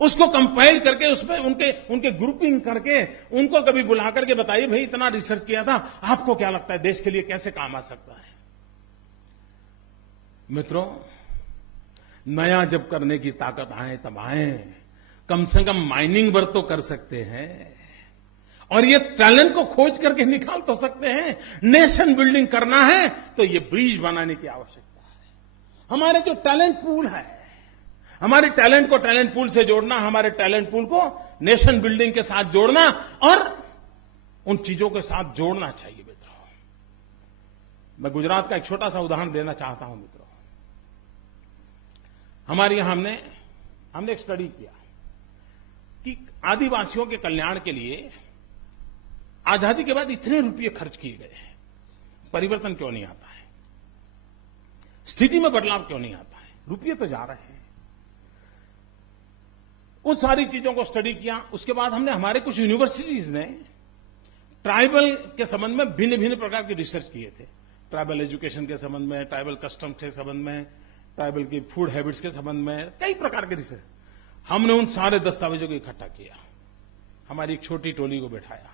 उसको कंपाइल करके उसमें उनके ग्रुपिंग करके उनको कभी बुला करके बताइए, भाई इतना रिसर्च किया था, आपको क्या लगता है देश के लिए कैसे काम आ सकता है? मित्रों, नया जब करने की ताकत आए तब आए, कम से कम माइनिंग वर्क तो कर सकते हैं और ये टैलेंट को खोज करके निकाल तो सकते हैं। नेशन बिल्डिंग करना है तो ये ब्रिज बनाने की आवश्यकता है। हमारे जो टैलेंट पूल है, हमारे टैलेंट को टैलेंट पूल से जोड़ना, हमारे टैलेंट पूल को नेशन बिल्डिंग के साथ जोड़ना और उन चीजों के साथ जोड़ना चाहिए। मित्रों, मैं गुजरात का एक छोटा सा उदाहरण देना चाहता हूं। मित्रों, हमारे यहां हमने एक स्टडी किया कि आदिवासियों के कल्याण के लिए आजादी के बाद इतने रुपये खर्च किए गए हैं, परिवर्तन क्यों नहीं आता है, स्थिति में बदलाव क्यों नहीं आता है, रुपये तो जा रहे हैं। उस सारी चीजों को स्टडी किया। उसके बाद हमने हमारे कुछ यूनिवर्सिटीज ने ट्राइबल के संबंध में भिन्न भिन्न प्रकार के रिसर्च किए थे। ट्राइबल एजुकेशन के संबंध में, ट्राइबल कस्टम्स के संबंध में, ट्राइबल की फूड हैबिट्स के संबंध में, कई प्रकार के रिसर्च। हमने उन सारे दस्तावेजों को इकट्ठा किया, हमारी एक छोटी टोली को बैठाया,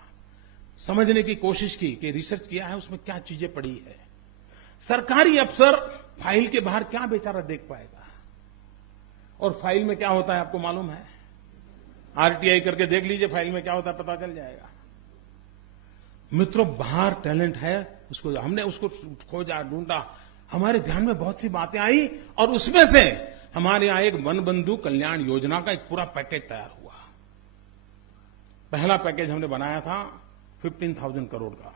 समझने की कोशिश की कि रिसर्च किया है उसमें क्या चीजें पड़ी है। सरकारी अफसर फाइल के बाहर क्या बेचारा देख पाएगा, और फाइल में क्या होता है आपको मालूम है? आरटीआई करके देख लीजिए फाइल में क्या होता है, पता चल जाएगा। मित्रों, बाहर टैलेंट है, हमने उसको खोजा, ढूंढा, हमारे ध्यान में बहुत सी बातें आई और उसमें से हमारे यहां एक वन बंधु कल्याण योजना का एक पूरा पैकेज तैयार हुआ। पहला पैकेज हमने बनाया था 15,000 करोड़ का,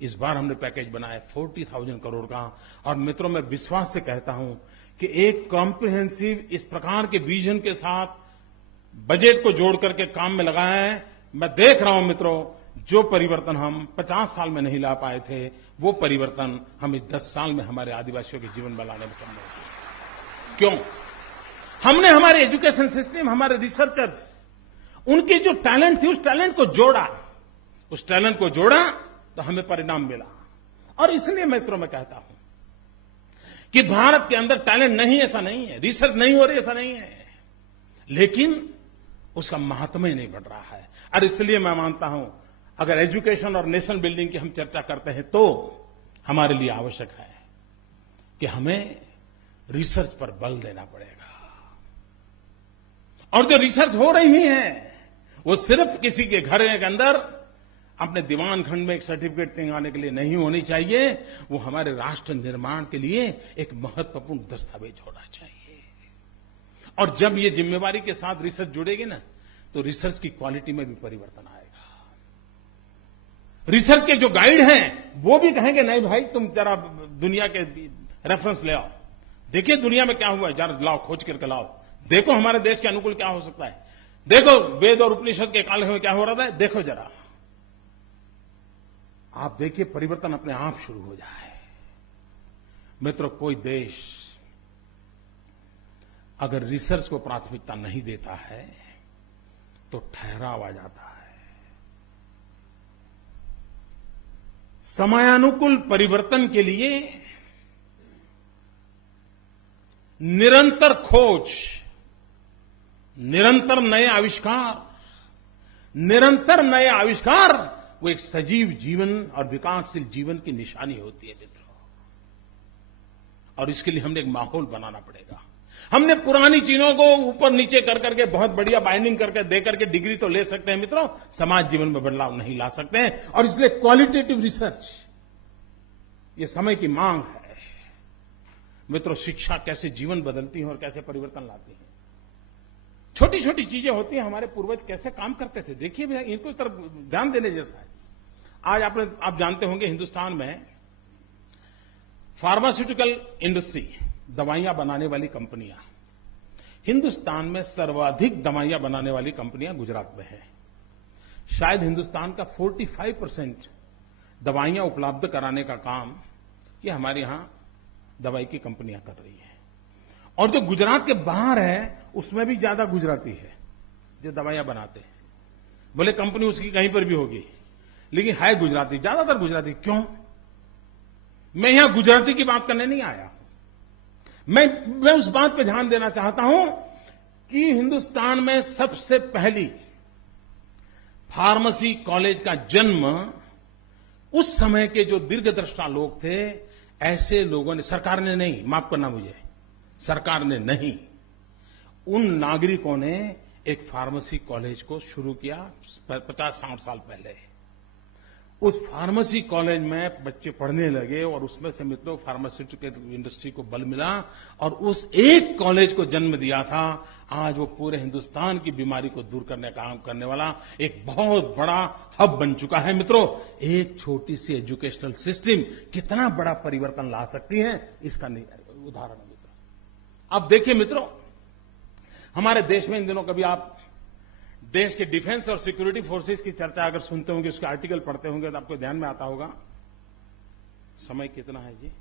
इस बार हमने पैकेज बनाया 40,000 करोड़ का। और मित्रों, मैं विश्वास से कहता हूं कि एक कॉम्प्रिहेंसिव इस प्रकार के विजन के साथ बजट को जोड़ करके काम में लगाया है। मैं देख रहा हूं मित्रों, जो परिवर्तन हम 50 साल में नहीं ला पाए थे, वो परिवर्तन हम इस 10 साल में हमारे आदिवासियों के जीवन में लाने में सक्षम हैं। क्यों? हमने हमारे एजुकेशन सिस्टम, हमारे रिसर्चर्स, उनकी जो टैलेंट थी उस टैलेंट को जोड़ा, उस टैलेंट को जोड़ा तो हमें परिणाम मिला। और इसलिए मित्रों मैं कहता हूं कि भारत के अंदर टैलेंट नहीं, ऐसा नहीं है, रिसर्च नहीं हो रही, ऐसा नहीं है, लेकिन उसका महात्म्य नहीं बढ़ रहा है। और इसलिए मैं मानता हूं, अगर एजुकेशन और नेशन बिल्डिंग की हम चर्चा करते हैं तो हमारे लिए आवश्यक है कि हमें रिसर्च पर बल देना पड़ेगा। और जो रिसर्च हो रही है वो सिर्फ किसी के घर के अंदर अपने दीवान खंड में एक सर्टिफिकेट टिंगाने के लिए नहीं होनी चाहिए, वो हमारे राष्ट्र निर्माण के लिए एक महत्वपूर्ण दस्तावेज होना चाहिए। और जब ये जिम्मेवारी के साथ रिसर्च जुड़ेगी ना, तो रिसर्च की क्वालिटी में भी परिवर्तन आएगा। रिसर्च के जो गाइड हैं वो भी कहेंगे, नहीं भाई तुम जरा दुनिया के रेफरेंस ले आओ, देखिए दुनिया में क्या हुआ है, जरा लाओ, खोज करके लाओ, देखो हमारे देश के अनुकूल क्या हो सकता है, देखो वेद और उपनिषद के काल में क्या हो रहा था, देखो जरा, आप देखिए परिवर्तन अपने आप शुरू हो जाए। मित्रों, कोई देश अगर रिसर्च को प्राथमिकता नहीं देता है तो ठहराव आ जाता है। समयानुकूल परिवर्तन के लिए निरंतर खोज, निरंतर नए आविष्कार वो एक सजीव जीवन और विकासशील जीवन की निशानी होती है मित्रों। और इसके लिए हमने एक माहौल बनाना पड़ेगा। हमने पुरानी चीजों को ऊपर नीचे कर करके बहुत बढ़िया बाइंडिंग करके दे करके डिग्री तो ले सकते हैं मित्रों, समाज जीवन में बदलाव नहीं ला सकते हैं। और इसलिए क्वालिटेटिव रिसर्च ये समय की मांग है। मित्रों, शिक्षा कैसे जीवन बदलती है और कैसे परिवर्तन लाती है। छोटी छोटी चीजें होती हैं, हमारे पूर्वज कैसे काम करते थे, देखिए भैया, इनको तरफ ध्यान देने जैसा है। आज आप जानते होंगे, हिंदुस्तान में फार्मास्यूटिकल इंडस्ट्री, दवाइयां बनाने वाली कंपनियां, हिंदुस्तान में सर्वाधिक दवाइयां बनाने वाली कंपनियां गुजरात में है। शायद हिंदुस्तान का 45% दवाइयां उपलब्ध कराने का काम ये हमारे यहां दवाई की कंपनियां कर रही है। और जो गुजरात के बाहर है, उसमें भी ज्यादा गुजराती है जो दवाइयां बनाते हैं। बोले कंपनी उसकी कहीं पर भी होगी, लेकिन है गुजराती, ज्यादातर गुजराती। क्यों? मैं यहां गुजराती की बात करने नहीं आया। मैं उस बात पे ध्यान देना चाहता हूं कि हिंदुस्तान में सबसे पहली फार्मेसी कॉलेज का जन्म उस समय के जो दीर्घदृष्टा लोग थे, ऐसे लोगों ने, सरकार ने नहीं, माफ करना मुझे, सरकार ने नहीं, उन नागरिकों ने एक फार्मेसी कॉलेज को शुरू किया 50-60 साल पहले। उस फार्मेसी कॉलेज में बच्चे पढ़ने लगे और उसमें से मित्रों फार्मास्यूटिकल इंडस्ट्री को बल मिला और उस एक कॉलेज को जन्म दिया था। आज वो पूरे हिंदुस्तान की बीमारी को दूर करने का काम करने वाला एक बहुत बड़ा हब बन चुका है। मित्रों, एक छोटी सी एजुकेशनल सिस्टम कितना बड़ा परिवर्तन ला सकती है, इसका उदाहरण है मित्रों। अब देखिए मित्रों, हमारे देश में इन दिनों कभी आप देश के डिफेंस और सिक्योरिटी फोर्सेस की चर्चा अगर सुनते होंगे, उसके आर्टिकल पढ़ते होंगे, तो आपको ध्यान में आता होगा। समय कितना है जी?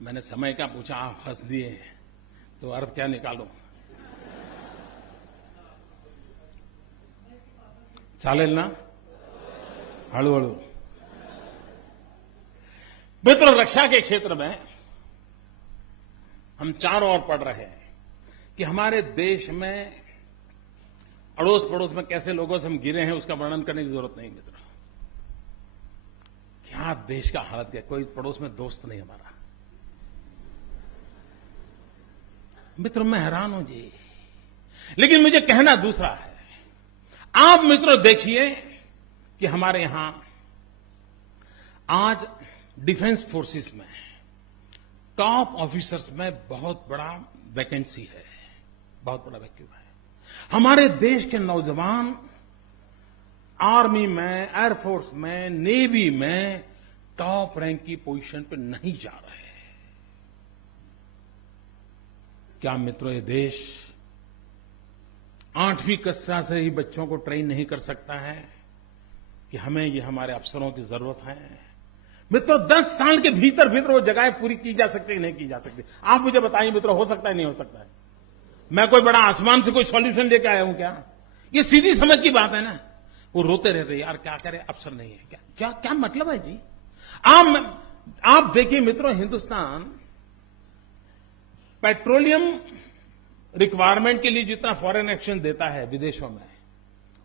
मैंने समय का पूछा, आप हंस दिए, तो अर्थ क्या निकालूं? चालेल ना? हळू-हळू। मित्रों, रक्षा के क्षेत्र में हम चारों ओर पढ़ रहे हैं कि हमारे देश में अड़ोस पड़ोस में कैसे लोगों से हम गिरे हैं, उसका वर्णन करने की जरूरत नहीं। मित्रों, क्या देश का हालत है, कोई पड़ोस में दोस्त नहीं हमारा। मित्रों, मैं हैरान हूं जी, लेकिन मुझे कहना दूसरा है। आप मित्रों देखिए कि हमारे यहां आज डिफेंस फोर्सेस में टॉप ऑफिसर्स में बहुत बड़ा वैकेंसी है, बहुत बड़ा वैक्यूम है। हमारे देश के नौजवान आर्मी में, एयरफोर्स में, नेवी में टॉप रैंक की पोजीशन पर नहीं जा रहे। क्या मित्रों, ये देश 8वीं कक्षा से ही बच्चों को ट्रेन नहीं कर सकता है कि हमें ये हमारे अफसरों की जरूरत है? मित्रों, 10 साल के भीतर भीतर वो जगहें पूरी की जा सकती है, नहीं की जा सकती? आप मुझे बताइए मित्रों, हो सकता है, नहीं हो सकता है? मैं कोई बड़ा आसमान से कोई सॉल्यूशन लेके आया हूं क्या? ये सीधी समझ की बात है ना। वो रोते रहते, यार क्या करें, अफसर नहीं है। क्या क्या क्या मतलब है जी? आप देखिए मित्रों, हिंदुस्तान पेट्रोलियम रिक्वायरमेंट के लिए जितना फॉरेन एक्सचेंज देता है विदेशों में,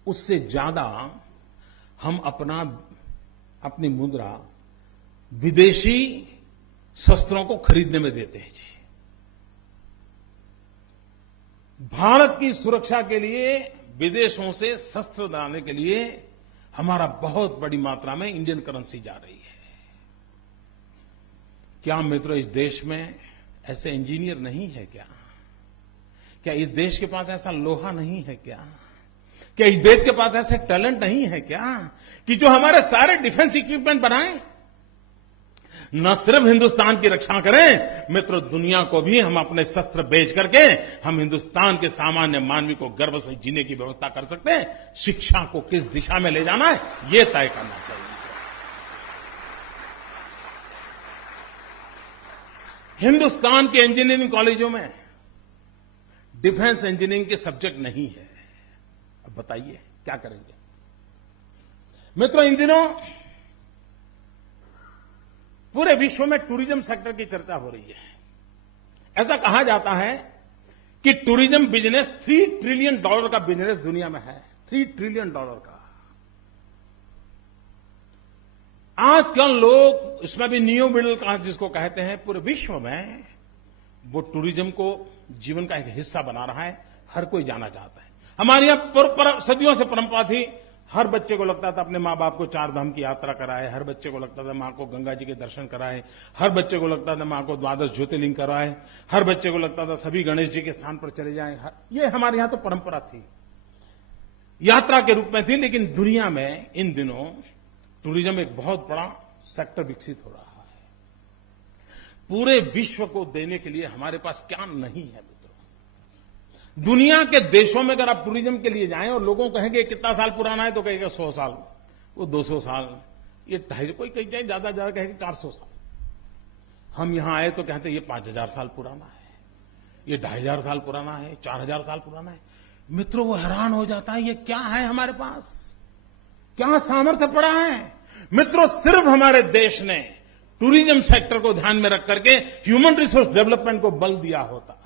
उससे ज्यादा हम अपनी मुद्रा विदेशी शस्त्रों को खरीदने में देते हैं जी। भारत की सुरक्षा के लिए विदेशों से शस्त्र लाने के लिए हमारा बहुत बड़ी मात्रा में इंडियन करेंसी जा रही है। क्या मित्रों, इस देश में ऐसे इंजीनियर नहीं है क्या? क्या इस देश के पास ऐसा लोहा नहीं है क्या? क्या इस देश के पास ऐसे टैलेंट नहीं है क्या कि जो हमारे सारे डिफेंस इक्विपमेंट बनाएं? न सिर्फ हिंदुस्तान की रक्षा करें मित्रों, दुनिया को भी हम अपने शस्त्र बेच करके हम हिंदुस्तान के सामान्य मानवी को गर्व से जीने की व्यवस्था कर सकते हैं। शिक्षा को किस दिशा में ले जाना है, ये तय करना चाहिए। हिंदुस्तान के इंजीनियरिंग कॉलेजों में डिफेंस इंजीनियरिंग के सब्जेक्ट नहीं है। अब बताइए क्या करेंगे? मित्रों, इन दिनों पूरे विश्व में टूरिज्म सेक्टर की चर्चा हो रही है। ऐसा कहा जाता है कि टूरिज्म बिजनेस $3 ट्रिलियन का बिजनेस दुनिया में है। $3 ट्रिलियन का। आजकल लोग, इसमें भी न्यू मिडिल क्लास जिसको कहते हैं, पूरे विश्व में वो टूरिज्म को जीवन का एक हिस्सा बना रहा है। हर कोई जाना चाहता है। हमारे यहाँ सदियों से परंपरा थी, हर बच्चे को लगता था अपने माँ बाप को 4 धाम की यात्रा कराए, हर बच्चे को लगता था माँ को गंगा जी के दर्शन कराए, हर बच्चे को लगता था माँ को 12 ज्योतिर्लिंग कराए, हर बच्चे को लगता था सभी गणेश जी के स्थान पर चले जाएं। ये हमारे यहाँ तो परंपरा थी, यात्रा के रूप में थी। लेकिन दुनिया में इन दिनों टूरिज्म एक बहुत बड़ा सेक्टर विकसित हो रहा है। पूरे विश्व को देने के लिए हमारे पास क्या नहीं है मित्रों। दुनिया के देशों में अगर आप टूरिज्म के लिए जाएं और लोगों को कहेंगे कितना साल पुराना है तो कहेगा 100 साल, वो 200 साल, ये 250, कोई कहीं जाए ज्यादा कहेगा 400 साल। हम यहां आए तो कहते ये 5000 साल पुराना है, ये 2500 साल पुराना है, 4000 साल पुराना है। मित्रों, वो हैरान हो जाता है, ये क्या है हमारे पास, क्या सामर्थ्य पड़ा है। मित्रों, सिर्फ हमारे देश ने टूरिज्म सेक्टर को ध्यान में रख करके ह्यूमन रिसोर्स डेवलपमेंट को बल दिया होता,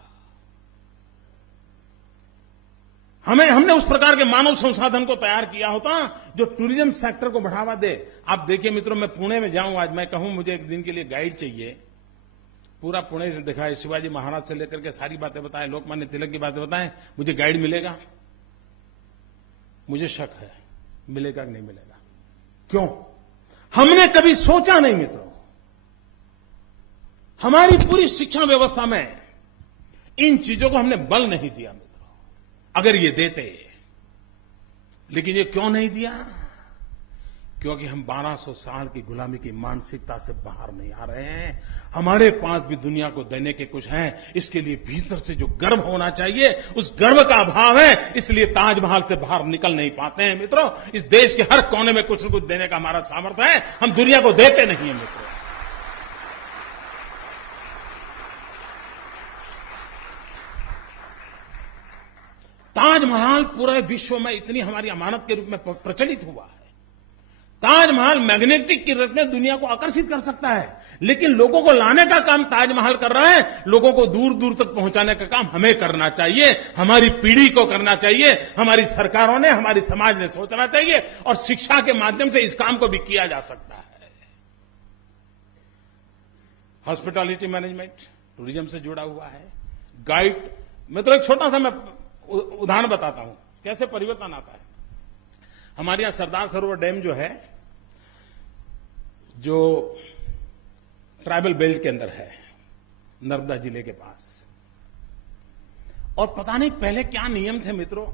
हमने उस प्रकार के मानव संसाधन को तैयार किया होता जो टूरिज्म सेक्टर को बढ़ावा दे। आप देखिए मित्रों, मैं पुणे में जाऊं, आज मैं कहूं मुझे एक दिन के लिए गाइड चाहिए, पूरा पुणे से दिखाए, शिवाजी महाराज से लेकर के सारी बातें बताएं, लोकमान्य तिलक की बातें बताएं, मुझे गाइड मिलेगा? मुझे शक है मिलेगा कि नहीं मिलेगा। क्यों? हमने कभी सोचा नहीं मित्रों। हमारी पूरी शिक्षा व्यवस्था में इन चीजों को हमने बल नहीं दिया मित्रों। अगर ये देते, लेकिन ये क्यों नहीं दिया? क्योंकि हम 1200 साल की गुलामी की मानसिकता से बाहर नहीं आ रहे हैं। हमारे पास भी दुनिया को देने के कुछ है, इसके लिए भीतर से जो गर्व होना चाहिए, उस गर्व का अभाव है, इसलिए ताजमहल से बाहर निकल नहीं पाते हैं मित्रों। इस देश के हर कोने में कुछ न कुछ देने का हमारा सामर्थ्य है, हम दुनिया को देते नहीं है मित्रों। ताजमहल पूरे विश्व में इतनी हमारी अमानत के रूप में प्रचलित हुआ है। ताजमहल मैग्नेटिक की रूप में दुनिया को आकर्षित कर सकता है, लेकिन लोगों को लाने का काम ताजमहल कर रहा है। लोगों को दूर दूर तक पहुंचाने का काम हमें करना चाहिए, हमारी पीढ़ी को करना चाहिए, हमारी सरकारों ने, हमारी समाज ने सोचना चाहिए, और शिक्षा के माध्यम से इस काम को भी किया जा सकता है। हॉस्पिटैलिटी मैनेजमेंट टूरिज्म से जुड़ा हुआ है। गाइड, मित्रों एक छोटा सा मैं उदाहरण बताता हूं कैसे परिवर्तन आता है। हमारे यहां सरदार सरोवर डैम जो है, जो ट्राइबल बेल्ट के अंदर है, नर्मदा जिले के पास, और पता नहीं पहले क्या नियम थे मित्रों,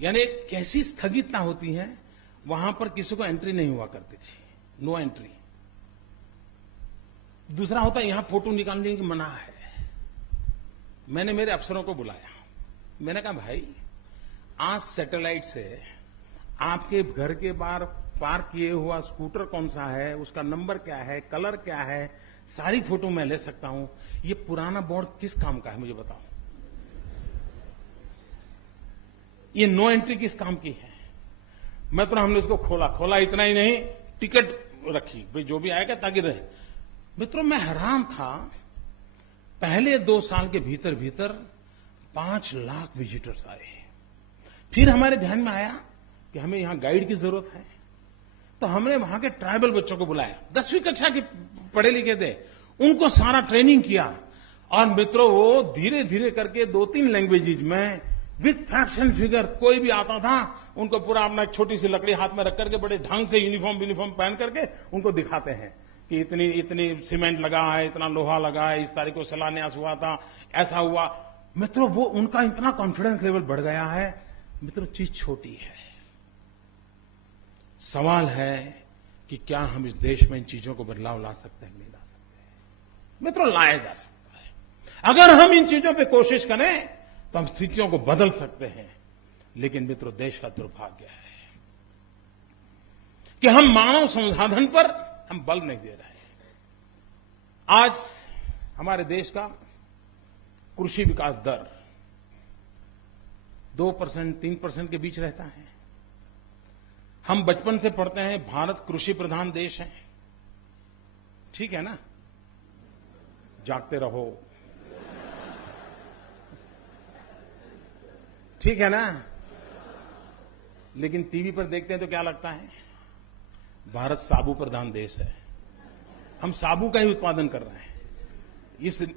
यानी कैसी स्थगितता होती है, वहां पर किसी को एंट्री नहीं हुआ करती थी, नो एंट्री। दूसरा होता है यहां फोटो निकालने की मना है। मैंने मेरे अफसरों को बुलाया, मैंने कहा भाई आज सैटेलाइट से आपके घर के बाहर पार्क किए हुआ स्कूटर कौन सा है, उसका नंबर क्या है, कलर क्या है, सारी फोटो मैं ले सकता हूं। ये पुराना बोर्ड किस काम का है मुझे बताओ, ये नो एंट्री किस काम की है? मैं तो हमने इसको खोला इतना ही नहीं, टिकट रखी भाई जो भी आएगा ताकि रहे। मित्रों मैं हैरान था, पहले 2 साल के भीतर 5 लाख विजिटर्स आए। फिर हमारे ध्यान में आया कि हमें यहां गाइड की जरूरत है, तो हमने वहां के ट्राइबल बच्चों को बुलाया, 10वीं कक्षा के पढ़े लिखे थे, उनको सारा ट्रेनिंग किया। और मित्रों वो धीरे धीरे करके 2-3 लैंग्वेजेज में विथ फैक्ट्स एंड फिगर, कोई भी आता था उनको पूरा अपना एक छोटी सी लकड़ी हाथ में रख करके बड़े ढंग से यूनिफॉर्म पहन करके उनको दिखाते हैं कि इतनी सीमेंट लगा है, इतना लोहा लगा है, इस तारीख को शिलान्यास हुआ था, ऐसा हुआ। मित्रों वो उनका इतना कॉन्फिडेंस लेवल बढ़ गया है। मित्रों चीज छोटी है, सवाल है कि क्या हम इस देश में इन चीजों को बदलाव ला सकते हैं, नहीं ला सकते? मित्रों लाया जा सकता है। अगर हम इन चीजों पे कोशिश करें तो हम स्थितियों को बदल सकते हैं। लेकिन मित्रों देश का दुर्भाग्य है कि हम मानव संसाधन पर हम बल नहीं दे रहे हैं। आज हमारे देश का कृषि विकास दर 2%, 3% के बीच रहता है। हम बचपन से पढ़ते हैं भारत कृषि प्रधान देश है, ठीक है ना? जागते रहो, ठीक है ना? लेकिन टीवी पर देखते हैं तो क्या लगता है? भारत साबु प्रधान देश है। हम साबु का ही उत्पादन कर रहे हैं।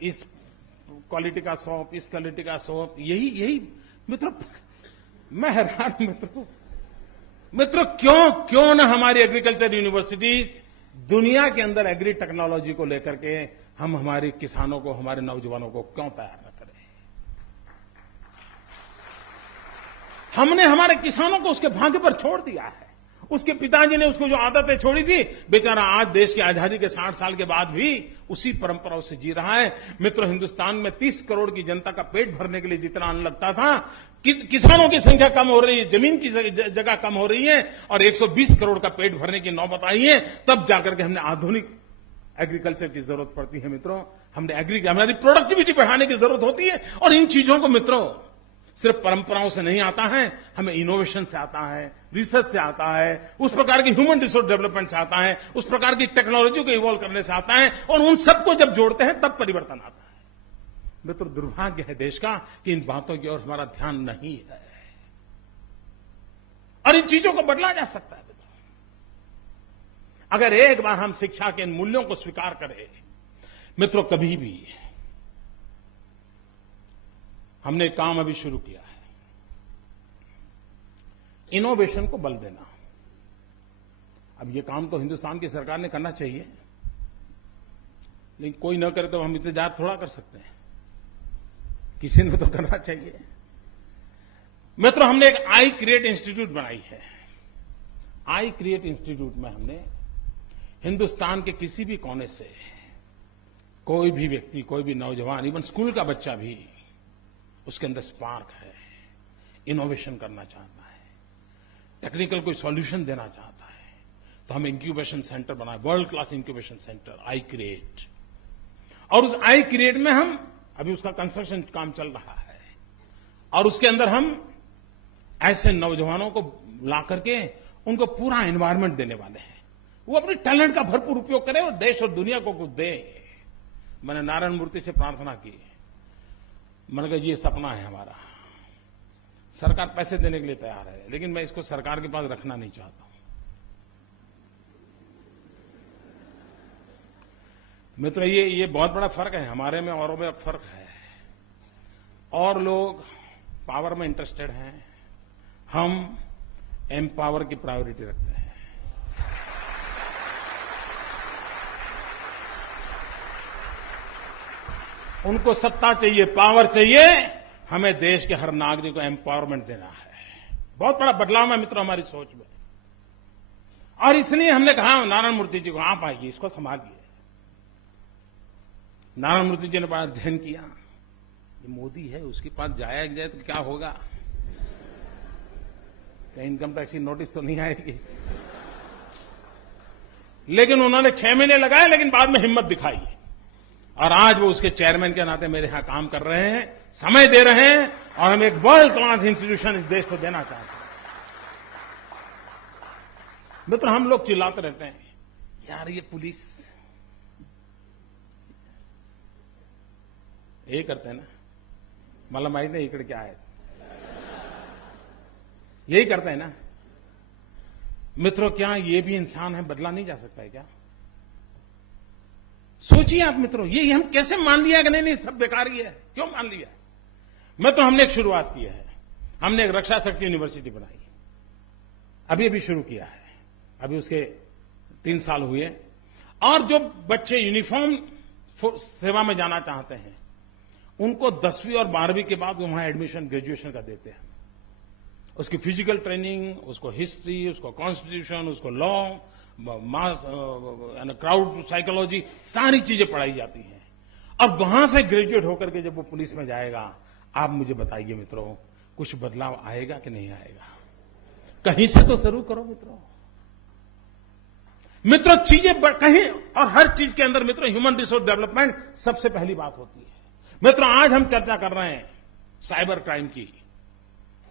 इस क्वालिटी का सोप, इस क्वालिटी का सोप, यही मित्रों, मैं हैरान मित्रों क्यों ना हमारी एग्रीकल्चर यूनिवर्सिटीज दुनिया के अंदर एग्री टेक्नोलॉजी को लेकर के हम हमारे किसानों को, हमारे नौजवानों को क्यों तैयार न करें। हमने हमारे किसानों को उसके भाग्य पर छोड़ दिया है। उसके पिताजी ने उसको जो आदतें छोड़ी थी, बेचारा आज देश की आजादी के 60 साल के बाद भी उसी परंपराओं से जी रहा है। मित्रों, हिंदुस्तान में 30 करोड़ की जनता का पेट भरने के लिए जितना अन्न लगता था, किसानों की संख्या कम हो रही है, जमीन की जगह कम हो रही है और 120 करोड़ का पेट भरने की नौबत आई है, तब जाकर के हमने आधुनिक एग्रीकल्चर की जरूरत पड़ती है। मित्रों, हमारी प्रोडक्टिविटी बढ़ाने की जरूरत होती है और इन चीजों को मित्रों सिर्फ परंपराओं से नहीं आता है, हमें इनोवेशन से आता है, रिसर्च से आता है, उस प्रकार की ह्यूमन रिसोर्स डेवलपमेंट से आता है, उस प्रकार की टेक्नोलॉजी को इवॉल्व करने से आता है और उन सबको जब जोड़ते हैं तब परिवर्तन आता है। मित्रों, दुर्भाग्य है देश का कि इन बातों की ओर हमारा ध्यान नहीं है और इन चीजों को बदला जा सकता है। मित्रों, अगर एक बार हम शिक्षा के इन मूल्यों को स्वीकार करें, मित्रों, कभी भी हमने काम अभी शुरू किया है, इनोवेशन को बल देना। अब ये काम तो हिंदुस्तान की सरकार ने करना चाहिए, लेकिन कोई न करे तो हम इंतजार थोड़ा कर सकते हैं, किसी ने तो करना चाहिए। मित्रों, हमने एक आई क्रिएट इंस्टीट्यूट बनाई है। आई क्रिएट इंस्टीट्यूट में हमने हिंदुस्तान के किसी भी कोने से कोई भी व्यक्ति, कोई भी नौजवान, इवन स्कूल का बच्चा भी, उसके अंदर स्पार्क है, इनोवेशन करना चाहता है, टेक्निकल कोई सॉल्यूशन देना चाहता है, तो हम इंक्यूबेशन सेंटर बनाए, world class incubation centre I create. और उस आई क्रिएट में हम अभी उसका कंस्ट्रक्शन काम चल रहा है और उसके अंदर हम ऐसे नौजवानों को ला करके उनको पूरा एनवायरमेंट देने वाले हैं, वो अपने टैलेंट का भरपूर उपयोग करें और देश और दुनिया को कुछ दे। मैंने नारायण मूर्ति से प्रार्थना की, मैंने कहा ये सपना है हमारा, सरकार पैसे देने के लिए तैयार है, लेकिन मैं इसको सरकार के पास रखना नहीं चाहता हूं। मित्रों, ये बहुत बड़ा फर्क है हमारे में, औरों में फर्क है। और लोग पावर में इंटरेस्टेड हैं, हम एम्पावर की प्रायोरिटी रखते हैं। उनको सत्ता चाहिए, पावर चाहिए, हमें देश के हर नागरिक को एम्पावरमेंट देना है। बहुत बड़ा बदलाव है मित्रों हमारी सोच में, और इसलिए हमने कहा नारायण मूर्ति जी को, आप आइए, इसको संभालिए। नारायण मूर्ति जी ने बड़ा अध्ययन किया, ये मोदी है, उसके पास जाया जाए तो क्या होगा, कहीं इनकम टैक्स की नोटिस तो नहीं आएगी। लेकिन उन्होंने 6 महीने लगाए, लेकिन बाद में हिम्मत दिखाई और आज वो उसके चेयरमैन के नाते मेरे यहां काम कर रहे हैं, समय दे रहे हैं और हम एक वर्ल्ड क्लास इंस्टीट्यूशन इस देश को देना चाहते हैं। मित्र, हम लोग चिल्लाते रहते हैं, यार ये पुलिस ये करते हैं ना, मतलब माहिती नहीं इकड़ क्या है, यही करते हैं ना। मित्रों, क्या ये भी इंसान है, बदला नहीं जा सकता है क्या? सोचिए आप मित्रों, ये हम कैसे मान लिया कि नहीं सब बेकार ही है, क्यों मान लिया? मित्रों, हमने एक शुरुआत की है, हमने एक रक्षा शक्ति यूनिवर्सिटी बनाई, अभी शुरू किया है, अभी उसके 3 साल हुए। और जो बच्चे यूनिफॉर्म सेवा में जाना चाहते हैं, उनको 10वीं और 12वीं के बाद वहां एडमिशन ग्रेजुएशन का देते हैं। उसकी फिजिकल ट्रेनिंग, उसको हिस्ट्री, उसको कॉन्स्टिट्यूशन, उसको लॉ, क्राउड साइकोलॉजी, सारी चीजें पढ़ाई जाती हैं। और वहां से ग्रेजुएट होकर के जब वो पुलिस में जाएगा, आप मुझे बताइए मित्रों, कुछ बदलाव आएगा कि नहीं आएगा? कहीं से तो शुरू करो मित्रों, चीजें कहीं, और हर चीज के अंदर मित्रों ह्यूमन रिसोर्स डेवलपमेंट सबसे पहली बात होती है। मित्रों, आज हम चर्चा कर रहे हैं साइबर क्राइम की,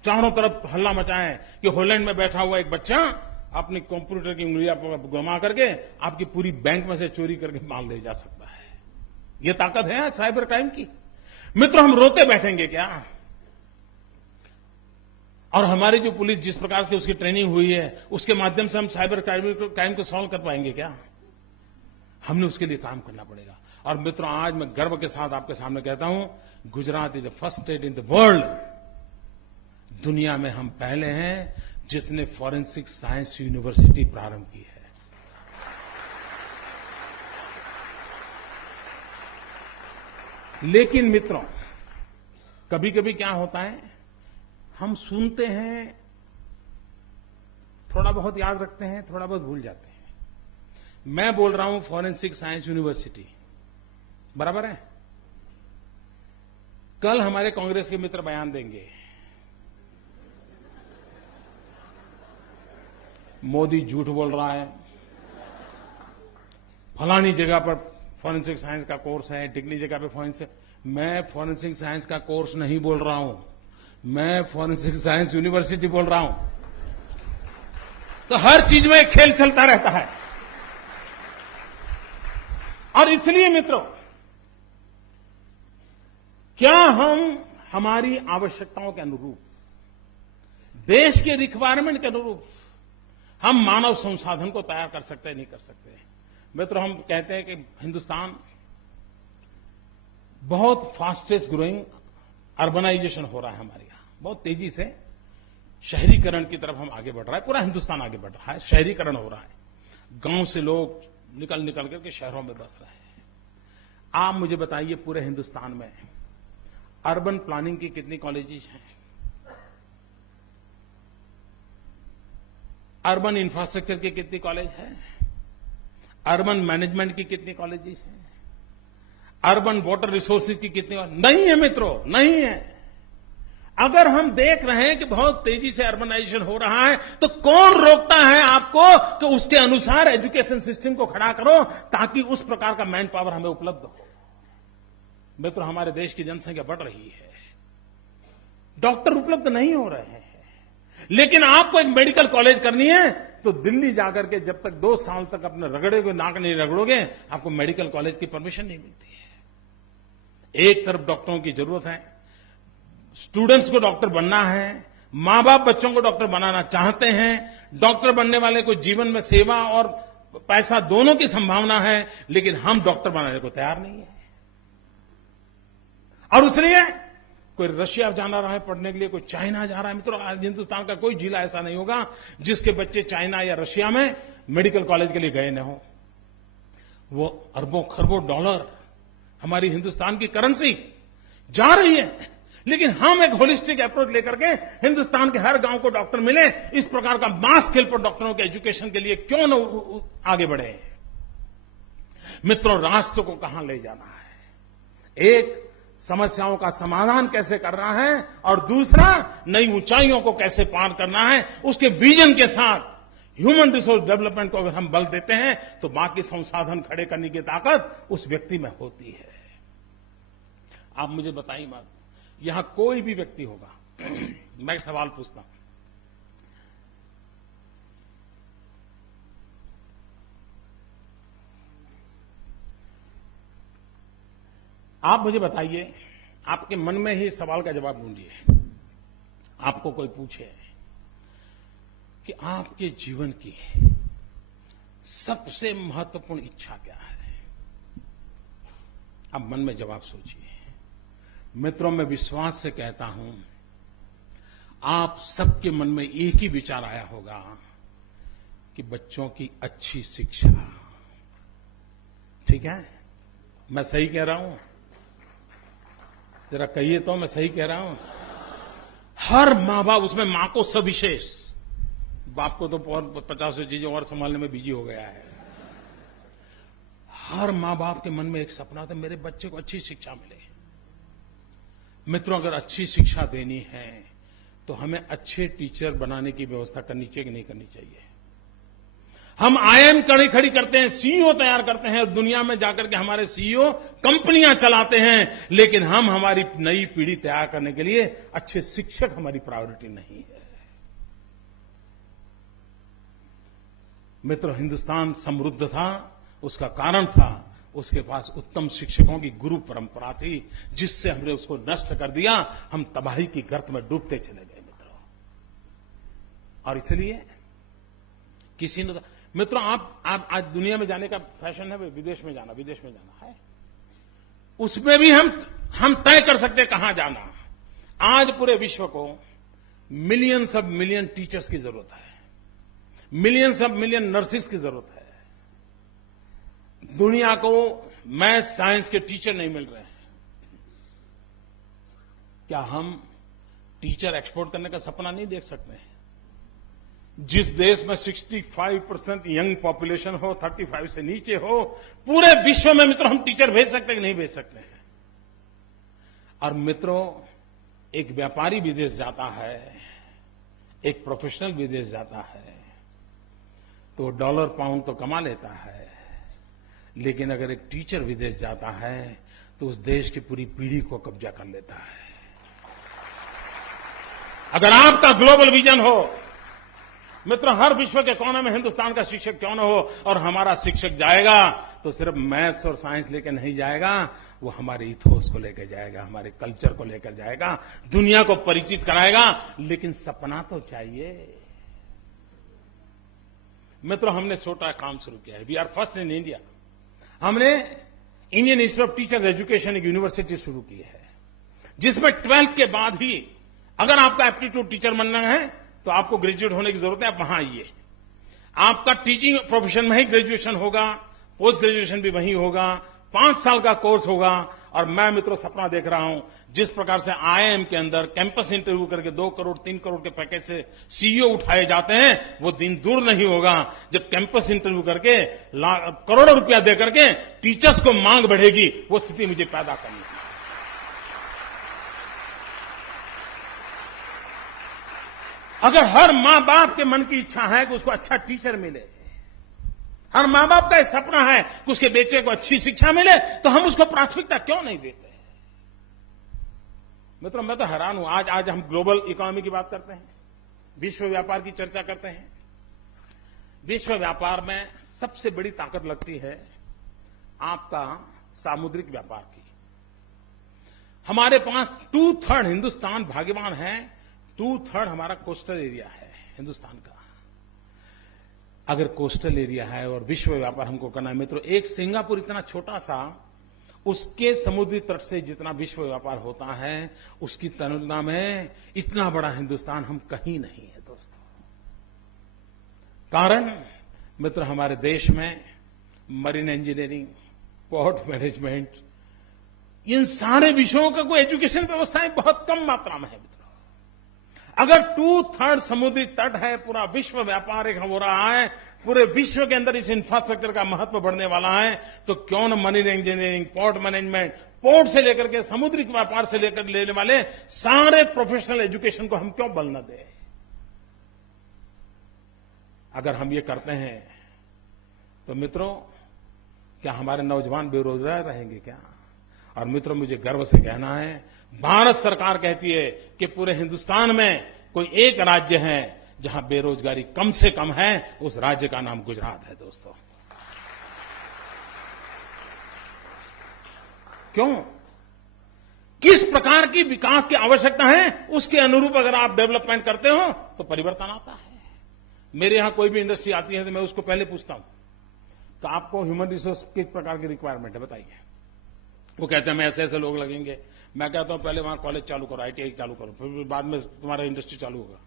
चारों तरफ हल्ला मचाएं कि हॉलैंड में बैठा हुआ एक बच्चा अपनी कंप्यूटर की उंगलियां घुमा करके आपकी पूरी बैंक में से चोरी करके माल ले जा सकता है। ये ताकत है आज साइबर क्राइम की। मित्रों, हम रोते बैठेंगे क्या? और हमारी जो पुलिस जिस प्रकार से उसकी ट्रेनिंग हुई है, उसके माध्यम से हम साइबर क्राइम को सॉल्व कर पाएंगे क्या? हमने उसके लिए काम करना पड़ेगा। और मित्रों, आज मैं गर्व के साथ आपके सामने कहता हूं, Gujarat is the first state in the world, दुनिया में हम पहले हैं जिसने फॉरेंसिक साइंस यूनिवर्सिटी प्रारंभ की है। लेकिन मित्रों, कभी कभी क्या होता है, हम सुनते हैं, थोड़ा बहुत याद रखते हैं, थोड़ा बहुत भूल जाते हैं। मैं बोल रहा हूं फॉरेंसिक साइंस यूनिवर्सिटी, बराबर है? कल हमारे कांग्रेस के मित्र बयान देंगे, मोदी झूठ बोल रहा है, फलानी जगह पर फॉरेंसिक साइंस का कोर्स है, टिकली जगह पे फॉरेंसिक। मैं फॉरेंसिक साइंस का कोर्स नहीं बोल रहा हूं, मैं फॉरेंसिक साइंस यूनिवर्सिटी बोल रहा हूं। तो हर चीज में खेल चलता रहता है। और इसलिए मित्रों, क्या हम हमारी आवश्यकताओं के अनुरूप, देश के रिक्वायरमेंट के अनुरूप हम मानव संसाधन को तैयार कर सकते हैं, नहीं कर सकते? मित्रों, हम कहते हैं कि हिंदुस्तान बहुत फास्टेस्ट ग्रोइंग अर्बनाइजेशन हो रहा है हमारे यहां, बहुत तेजी से शहरीकरण की तरफ हम आगे बढ़ रहा है। पूरा हिंदुस्तान आगे बढ़ रहा है, शहरीकरण हो रहा है। गांव से लोग निकल करके शहरों में बस रहे हैं। आप मुझे बताइए, पूरे हिंदुस्तान में अर्बन प्लानिंग की कितनी कॉलेजेस हैं? अर्बन इंफ्रास्ट्रक्चर की कितनी कॉलेज है? अर्बन मैनेजमेंट की कितनी कॉलेजेस हैं? अर्बन वाटर रिसोर्सेज की कितनी? नहीं है मित्रों, नहीं है। अगर हम देख रहे हैं कि बहुत तेजी से अर्बनाइजेशन हो रहा है, तो कौन रोकता है आपको कि उसके अनुसार एजुकेशन सिस्टम को खड़ा करो, ताकि उस प्रकार का मैन पावर हमें उपलब्ध हो। मित्रों, हमारे देश की जनसंख्या बढ़ रही है, डॉक्टर उपलब्ध नहीं हो रहे हैं, लेकिन आपको एक मेडिकल कॉलेज करनी है तो दिल्ली जाकर के जब तक 2 साल तक अपने रगड़े को नाक नहीं रगड़ोगे, आपको मेडिकल कॉलेज की परमिशन नहीं मिलती है। एक तरफ डॉक्टरों की जरूरत है, स्टूडेंट्स को डॉक्टर बनना है, मां बाप बच्चों को डॉक्टर बनाना चाहते हैं, डॉक्टर बनने वाले को जीवन में सेवा और पैसा दोनों की संभावना है, लेकिन हम डॉक्टर बनाने को तैयार नहीं है। और इसलिए कोई रशिया जाना रहा है पढ़ने के लिए, कोई चाइना जा रहा है। मित्रों, आज हिंदुस्तान का कोई जिला ऐसा नहीं होगा जिसके बच्चे चाइना या रशिया में मेडिकल कॉलेज के लिए गए न हो। वो अरबों खरबों डॉलर हमारी हिंदुस्तान की करेंसी जा रही है, लेकिन हम एक होलिस्टिक अप्रोच लेकर के हिंदुस्तान के हर गांव को डॉक्टर मिले, इस प्रकार का मास स्केल पर डॉक्टरों के एजुकेशन के लिए क्यों न आगे बढ़े? मित्रों, राष्ट्र को कहां ले जाना है? एक, समस्याओं का समाधान कैसे करना है, और दूसरा, नई ऊंचाइयों को कैसे पार करना है। उसके विजन के साथ ह्यूमन रिसोर्स डेवलपमेंट को अगर हम बल देते हैं, तो बाकी संसाधन खड़े करने की ताकत उस व्यक्ति में होती है। आप मुझे बताइए बात, यहां कोई भी व्यक्ति होगा, मैं एक सवाल पूछता हूं, आप मुझे बताइए, आपके मन में ही सवाल का जवाब ढूंढिए। आपको कोई पूछे कि आपके जीवन की सबसे महत्वपूर्ण इच्छा क्या है, आप मन में जवाब सोचिए। मित्रों, मैं विश्वास से कहता हूं, आप सबके मन में एक ही विचार आया होगा कि बच्चों की अच्छी शिक्षा। ठीक है? मैं सही कह रहा हूं? जरा कहिए तो मैं सही कह रहा हूं? हर मां बाप, उसमें मां को सविशेष, बाप को तो 50 चीजें और संभालने में बिजी हो गया है। हर मां बाप के मन में एक सपना था, मेरे बच्चे को अच्छी शिक्षा मिले। मित्रों, अगर अच्छी शिक्षा देनी है तो हमें अच्छे टीचर बनाने की व्यवस्था करनी चाहिए कि नहीं करनी चाहिए? हम आईआईएम खड़ी करते हैं, सीईओ तैयार करते हैं, दुनिया में जाकर के हमारे सीईओ कंपनियां चलाते हैं, लेकिन हम हमारी नई पीढ़ी तैयार करने के लिए अच्छे शिक्षक हमारी प्रायोरिटी नहीं है। मित्रों, हिंदुस्तान समृद्ध था, उसका कारण था उसके पास उत्तम शिक्षकों की गुरु परंपरा थी, जिससे हमने उसको नष्ट कर दिया। हम तबाही की गर्त में डूबते चले गए मित्रों। और इसलिए किसी ने, मित्रों, आप आज दुनिया में जाने का फैशन है, विदेश में जाना है। उसमें भी हम तय कर सकते हैं कहां जाना। आज पूरे विश्व को मिलियंस ऑफ मिलियन टीचर्स की जरूरत है, मिलियंस ऑफ मिलियन नर्सेस की जरूरत है। दुनिया को मैथ साइंस के टीचर नहीं मिल रहे हैं। क्या हम टीचर एक्सपोर्ट करने का सपना नहीं देख सकते हैं? जिस देश में 65% यंग पॉपुलेशन हो, 35 से नीचे हो, पूरे विश्व में मित्रों हम टीचर भेज सकते हैं कि नहीं भेज सकते हैं? और मित्रों, एक व्यापारी विदेश जाता है, एक प्रोफेशनल विदेश जाता है, तो डॉलर पाउंड तो कमा लेता है, लेकिन अगर एक टीचर विदेश जाता है तो उस देश की पूरी पीढ़ी को कब्जा कर लेता है। अगर आपका ग्लोबल विजन हो, मित्रों, हर विश्व के कोने में हिंदुस्तान का शिक्षक क्यों न हो, और हमारा शिक्षक जाएगा तो सिर्फ मैथ्स और साइंस लेकर नहीं जाएगा, वो हमारे इथोस को लेकर जाएगा, हमारे कल्चर को लेकर जाएगा, दुनिया को परिचित कराएगा। लेकिन सपना तो चाहिए। मित्रों, हमने छोटा काम शुरू किया है। We are first in India. हमने Indian institute of teachers education एक यूनिवर्सिटी शुरू की है, जिसमें 12th के बाद ही अगर आपका एप्टीट्यूड टीचर बनना है तो आपको ग्रेजुएट होने की जरूरत है। आप वहां आइए। आपका टीचिंग प्रोफेशन में ही ग्रेजुएशन होगा, पोस्ट ग्रेजुएशन भी वहीं होगा, 5 साल का कोर्स होगा। और मैं मित्रों सपना देख रहा हूं, जिस प्रकार से आईआईएम के अंदर कैंपस इंटरव्यू करके 2 करोड़ 3 करोड़ के पैकेज से सीईओ उठाए जाते हैं, वो दिन दूर नहीं होगा जब कैंपस इंटरव्यू करके करोड़ों रुपया दे करके टीचर्स को मांग बढ़ेगी। वो स्थिति मुझे पैदा करनी है। अगर हर मां बाप के मन की इच्छा है कि उसको अच्छा टीचर मिले, हर मां बाप का एक सपना है कि उसके बेटे को अच्छी शिक्षा मिले, तो हम उसको प्राथमिकता क्यों नहीं देते? मित्रों, मैं तो हैरान हूं। आज हम ग्लोबल इकोनॉमी की बात करते हैं, विश्व व्यापार की चर्चा करते हैं। विश्व व्यापार में सबसे बड़ी ताकत लगती है आपका सामुद्रिक व्यापार की। हमारे पास 2/3 हिंदुस्तान भाग्यवान है, 2/3 हमारा कोस्टल एरिया है हिंदुस्तान का। अगर कोस्टल एरिया है और विश्व व्यापार हमको करना है मित्रों, एक सिंगापुर इतना छोटा सा, उसके समुद्री तट से जितना विश्व व्यापार होता है, उसकी तुलना में इतना बड़ा हिंदुस्तान हम कहीं नहीं है दोस्तों। कारण मित्र, हमारे देश में मरीन इंजीनियरिंग, पोर्ट मैनेजमेंट, इन सारे विषयों का कोई एजुकेशन व्यवस्थाएं बहुत कम मात्रा में है। अगर 2/3 समुद्री तट है, पूरा विश्व व्यापार एक हो रहा है, पूरे विश्व के अंदर इस इंफ्रास्ट्रक्चर का महत्व बढ़ने वाला है, तो क्यों न marine engineering, port management, port से लेकर के समुद्रिक व्यापार से लेकर लेने वाले सारे प्रोफेशनल एजुकेशन को हम क्यों बल न दें? अगर हम ये करते हैं तो मित्रों, क्या हमारे नौजवान बेरोजगार रहेंगे क्या? और मित्रों, मुझे गर्व से कहना है, भारत सरकार कहती है कि पूरे हिंदुस्तान में कोई एक राज्य है जहां बेरोजगारी कम से कम है, उस राज्य का नाम गुजरात है दोस्तों। क्यों? किस प्रकार की विकास की आवश्यकता है, उसके अनुरूप अगर आप डेवलपमेंट करते हो तो परिवर्तन आता है। मेरे यहां कोई भी इंडस्ट्री आती है तो मैं उसको पहले पूछता हूं, तो आपको ह्यूमन रिसोर्स किस प्रकार की रिक्वायरमेंट है बताइए। वो कहते हैं मैं ऐसे लोग लगेंगे। मैं कहता हूं पहले वहां कॉलेज चालू करो, आईटीआई चालू करो, फिर बाद में तुम्हारा इंडस्ट्री चालू होगा।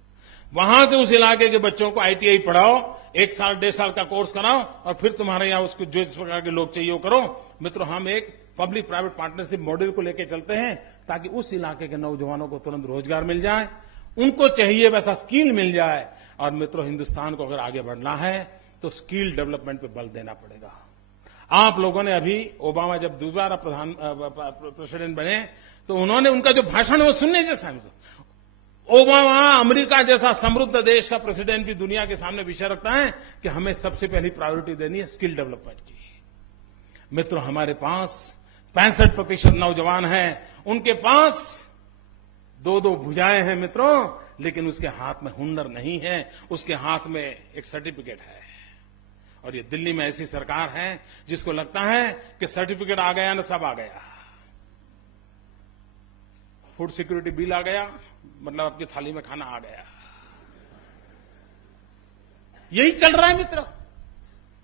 वहां के उस इलाके के बच्चों को आईटीआई पढ़ाओ, 1 साल 1.5 साल का कोर्स कराओ, और फिर तुम्हारे यहां उसको जो इस प्रकार के लोग चाहिए वो करो। मित्रों, हम एक पब्लिक प्राइवेट पार्टनरशिप मॉडल को लेकर चलते हैं ताकि उस इलाके के नौजवानों को तुरंत रोजगार मिल जाए, उनको चाहिए वैसा स्किल मिल जाए। और मित्रों, हिंदुस्तान को अगर आगे बढ़ना है तो स्किल डेवलपमेंट पे बल देना पड़ेगा। आप लोगों ने अभी ओबामा जब दोबारा प्रेसिडेंट बने तो उन्होंने उनका जो भाषण है वो सुनने जैसा है। ओबामा अमेरिका जैसा समृद्ध देश का प्रेसिडेंट भी दुनिया के सामने विषय रखता है कि हमें सबसे पहली प्रायोरिटी देनी है स्किल डेवलपमेंट की। मित्रों, हमारे पास 65% नौजवान हैं, उनके पास 2-2 भुजाएं हैं मित्रों, लेकिन उसके हाथ में हुनर नहीं है, उसके हाथ में एक सर्टिफिकेट है। और ये दिल्ली में ऐसी सरकार है जिसको लगता है कि सर्टिफिकेट आ गया ना सब आ गया। फूड सिक्योरिटी बिल आ गया, मतलब आपकी थाली में खाना आ गया। यही चल रहा है मित्र।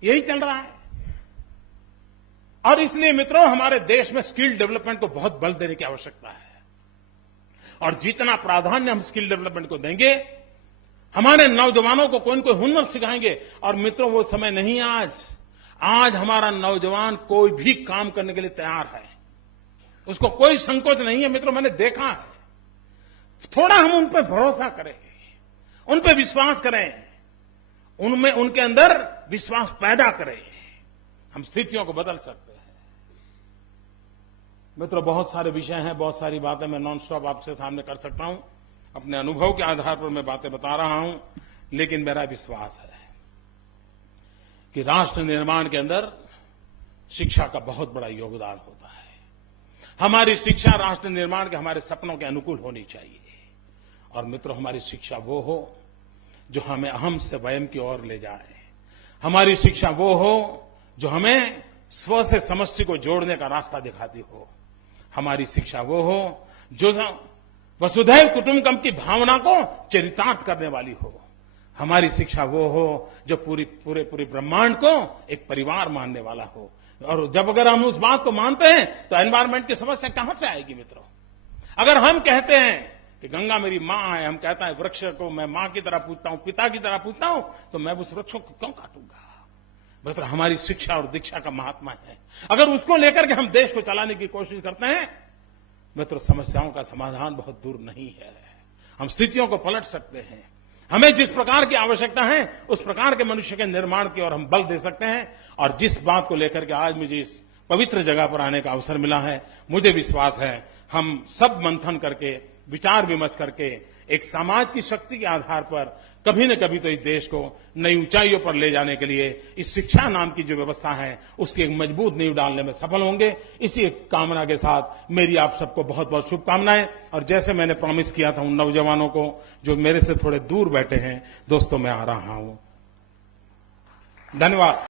यही चल रहा है। और इसलिए मित्रों, हमारे देश में स्किल डेवलपमेंट को बहुत बल देने की आवश्यकता है। और जितना प्राधान्य हम स्किल डेवलपमेंट को देंगे, हमारे नौजवानों को कोई न कोई हुनर सिखाएंगे। और मित्रों, वो समय नहीं आज हमारा नौजवान कोई भी काम करने के लिए तैयार है, उसको कोई संकोच नहीं है। मित्रों, मैंने देखा है। थोड़ा हम उन पर भरोसा करें, उन पर विश्वास करें, उनमें उनके अंदर विश्वास पैदा करें, हम स्थितियों को बदल सकते हैं। मित्रों, बहुत सारे विषय हैं, बहुत सारी बातें मैं नॉन स्टॉप आपसे सामने कर सकता हूं। अपने अनुभव के आधार पर मैं बातें बता रहा हूं, लेकिन मेरा विश्वास है कि राष्ट्र निर्माण के अंदर शिक्षा का बहुत बड़ा योगदान होता है। हमारी शिक्षा राष्ट्र निर्माण के, हमारे सपनों के अनुकूल होनी चाहिए। और मित्रों, हमारी शिक्षा वो हो जो हमें अहम से वयम की ओर ले जाए। हमारी शिक्षा वो हो जो हमें स्व से समष्टि को जोड़ने का रास्ता दिखाती हो। हमारी शिक्षा वो हो जो वसुधैव कुटुंबकम की भावना को चरितार्थ करने वाली हो। हमारी शिक्षा वो हो जो पूरे ब्रह्मांड को एक परिवार मानने वाला हो। और जब अगर हम उस बात को मानते हैं तो एनवायरमेंट की समस्या कहां से आएगी मित्रों? अगर हम कहते हैं कि गंगा मेरी मां है, हम कहता है वृक्ष को मैं मां की तरह पूजता हूं, पिता की तरह पूजता हूं, तो मैं उस वृक्ष को क्यों काटूंगा? मित्रों, हमारी शिक्षा और दीक्षा का महात्मा है। अगर उसको लेकर के हम देश को चलाने की कोशिश करते हैं, मित्रों, समस्याओं का समाधान बहुत दूर नहीं है। हम स्थितियों को पलट सकते हैं। हमें जिस प्रकार की आवश्यकता है उस प्रकार के मनुष्य के निर्माण की ओर हम बल दे सकते हैं। और जिस बात को लेकर के आज मुझे इस पवित्र जगह पर आने का अवसर मिला है, मुझे विश्वास है हम सब मंथन करके, विचार विमर्श करके, एक समाज की शक्ति के आधार पर कभी न कभी तो इस देश को नई ऊंचाइयों पर ले जाने के लिए इस शिक्षा नाम की जो व्यवस्था है उसकी एक मजबूत नींव डालने में सफल होंगे। इसी कामना के साथ मेरी आप सबको बहुत बहुत शुभकामनाएं। और जैसे मैंने प्रॉमिस किया था उन नौजवानों को जो मेरे से थोड़े दूर बैठे हैं, दोस्तों, मैं आ रहा हूं। धन्यवाद।